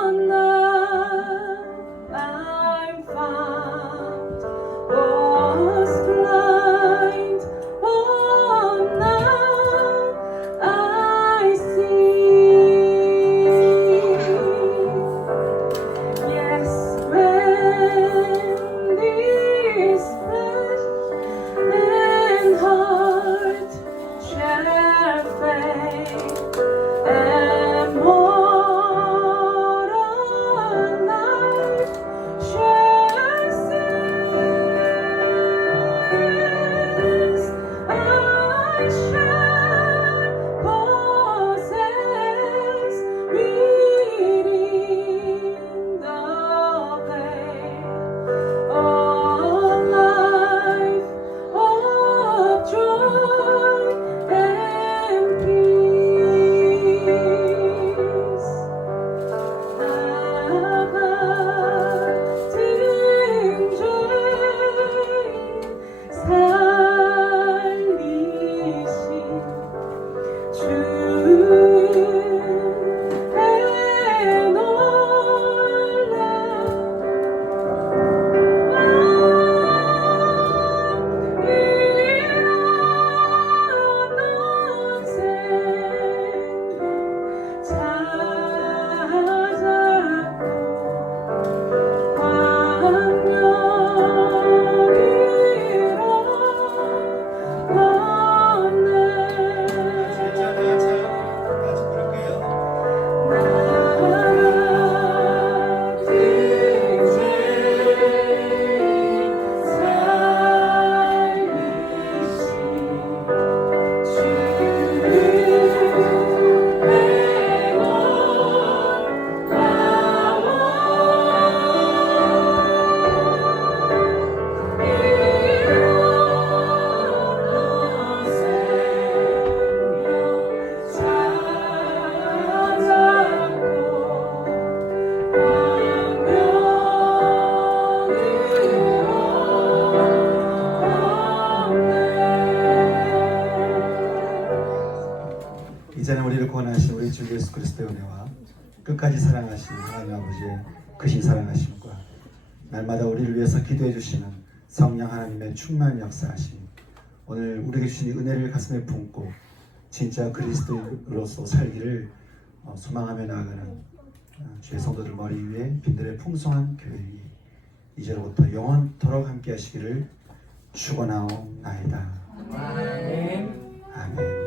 예수 그리스도의 은혜와 끝까지 사랑하시는 하나님 아버지의 크신 사랑하심과 날마다 우리를 위해서 기도해 주시는 성령 하나님의 충만 역사하심, 오늘 우리에게 주신 이 은혜를 가슴에 품고 진짜 그리스도인으로서 살기를 소망하며 나아가는 주의 성도들 머리 위에 빈들의 풍성한 교회이 이제로부터 영원토록 함께 하시기를 축원하옵나이다. 아멘.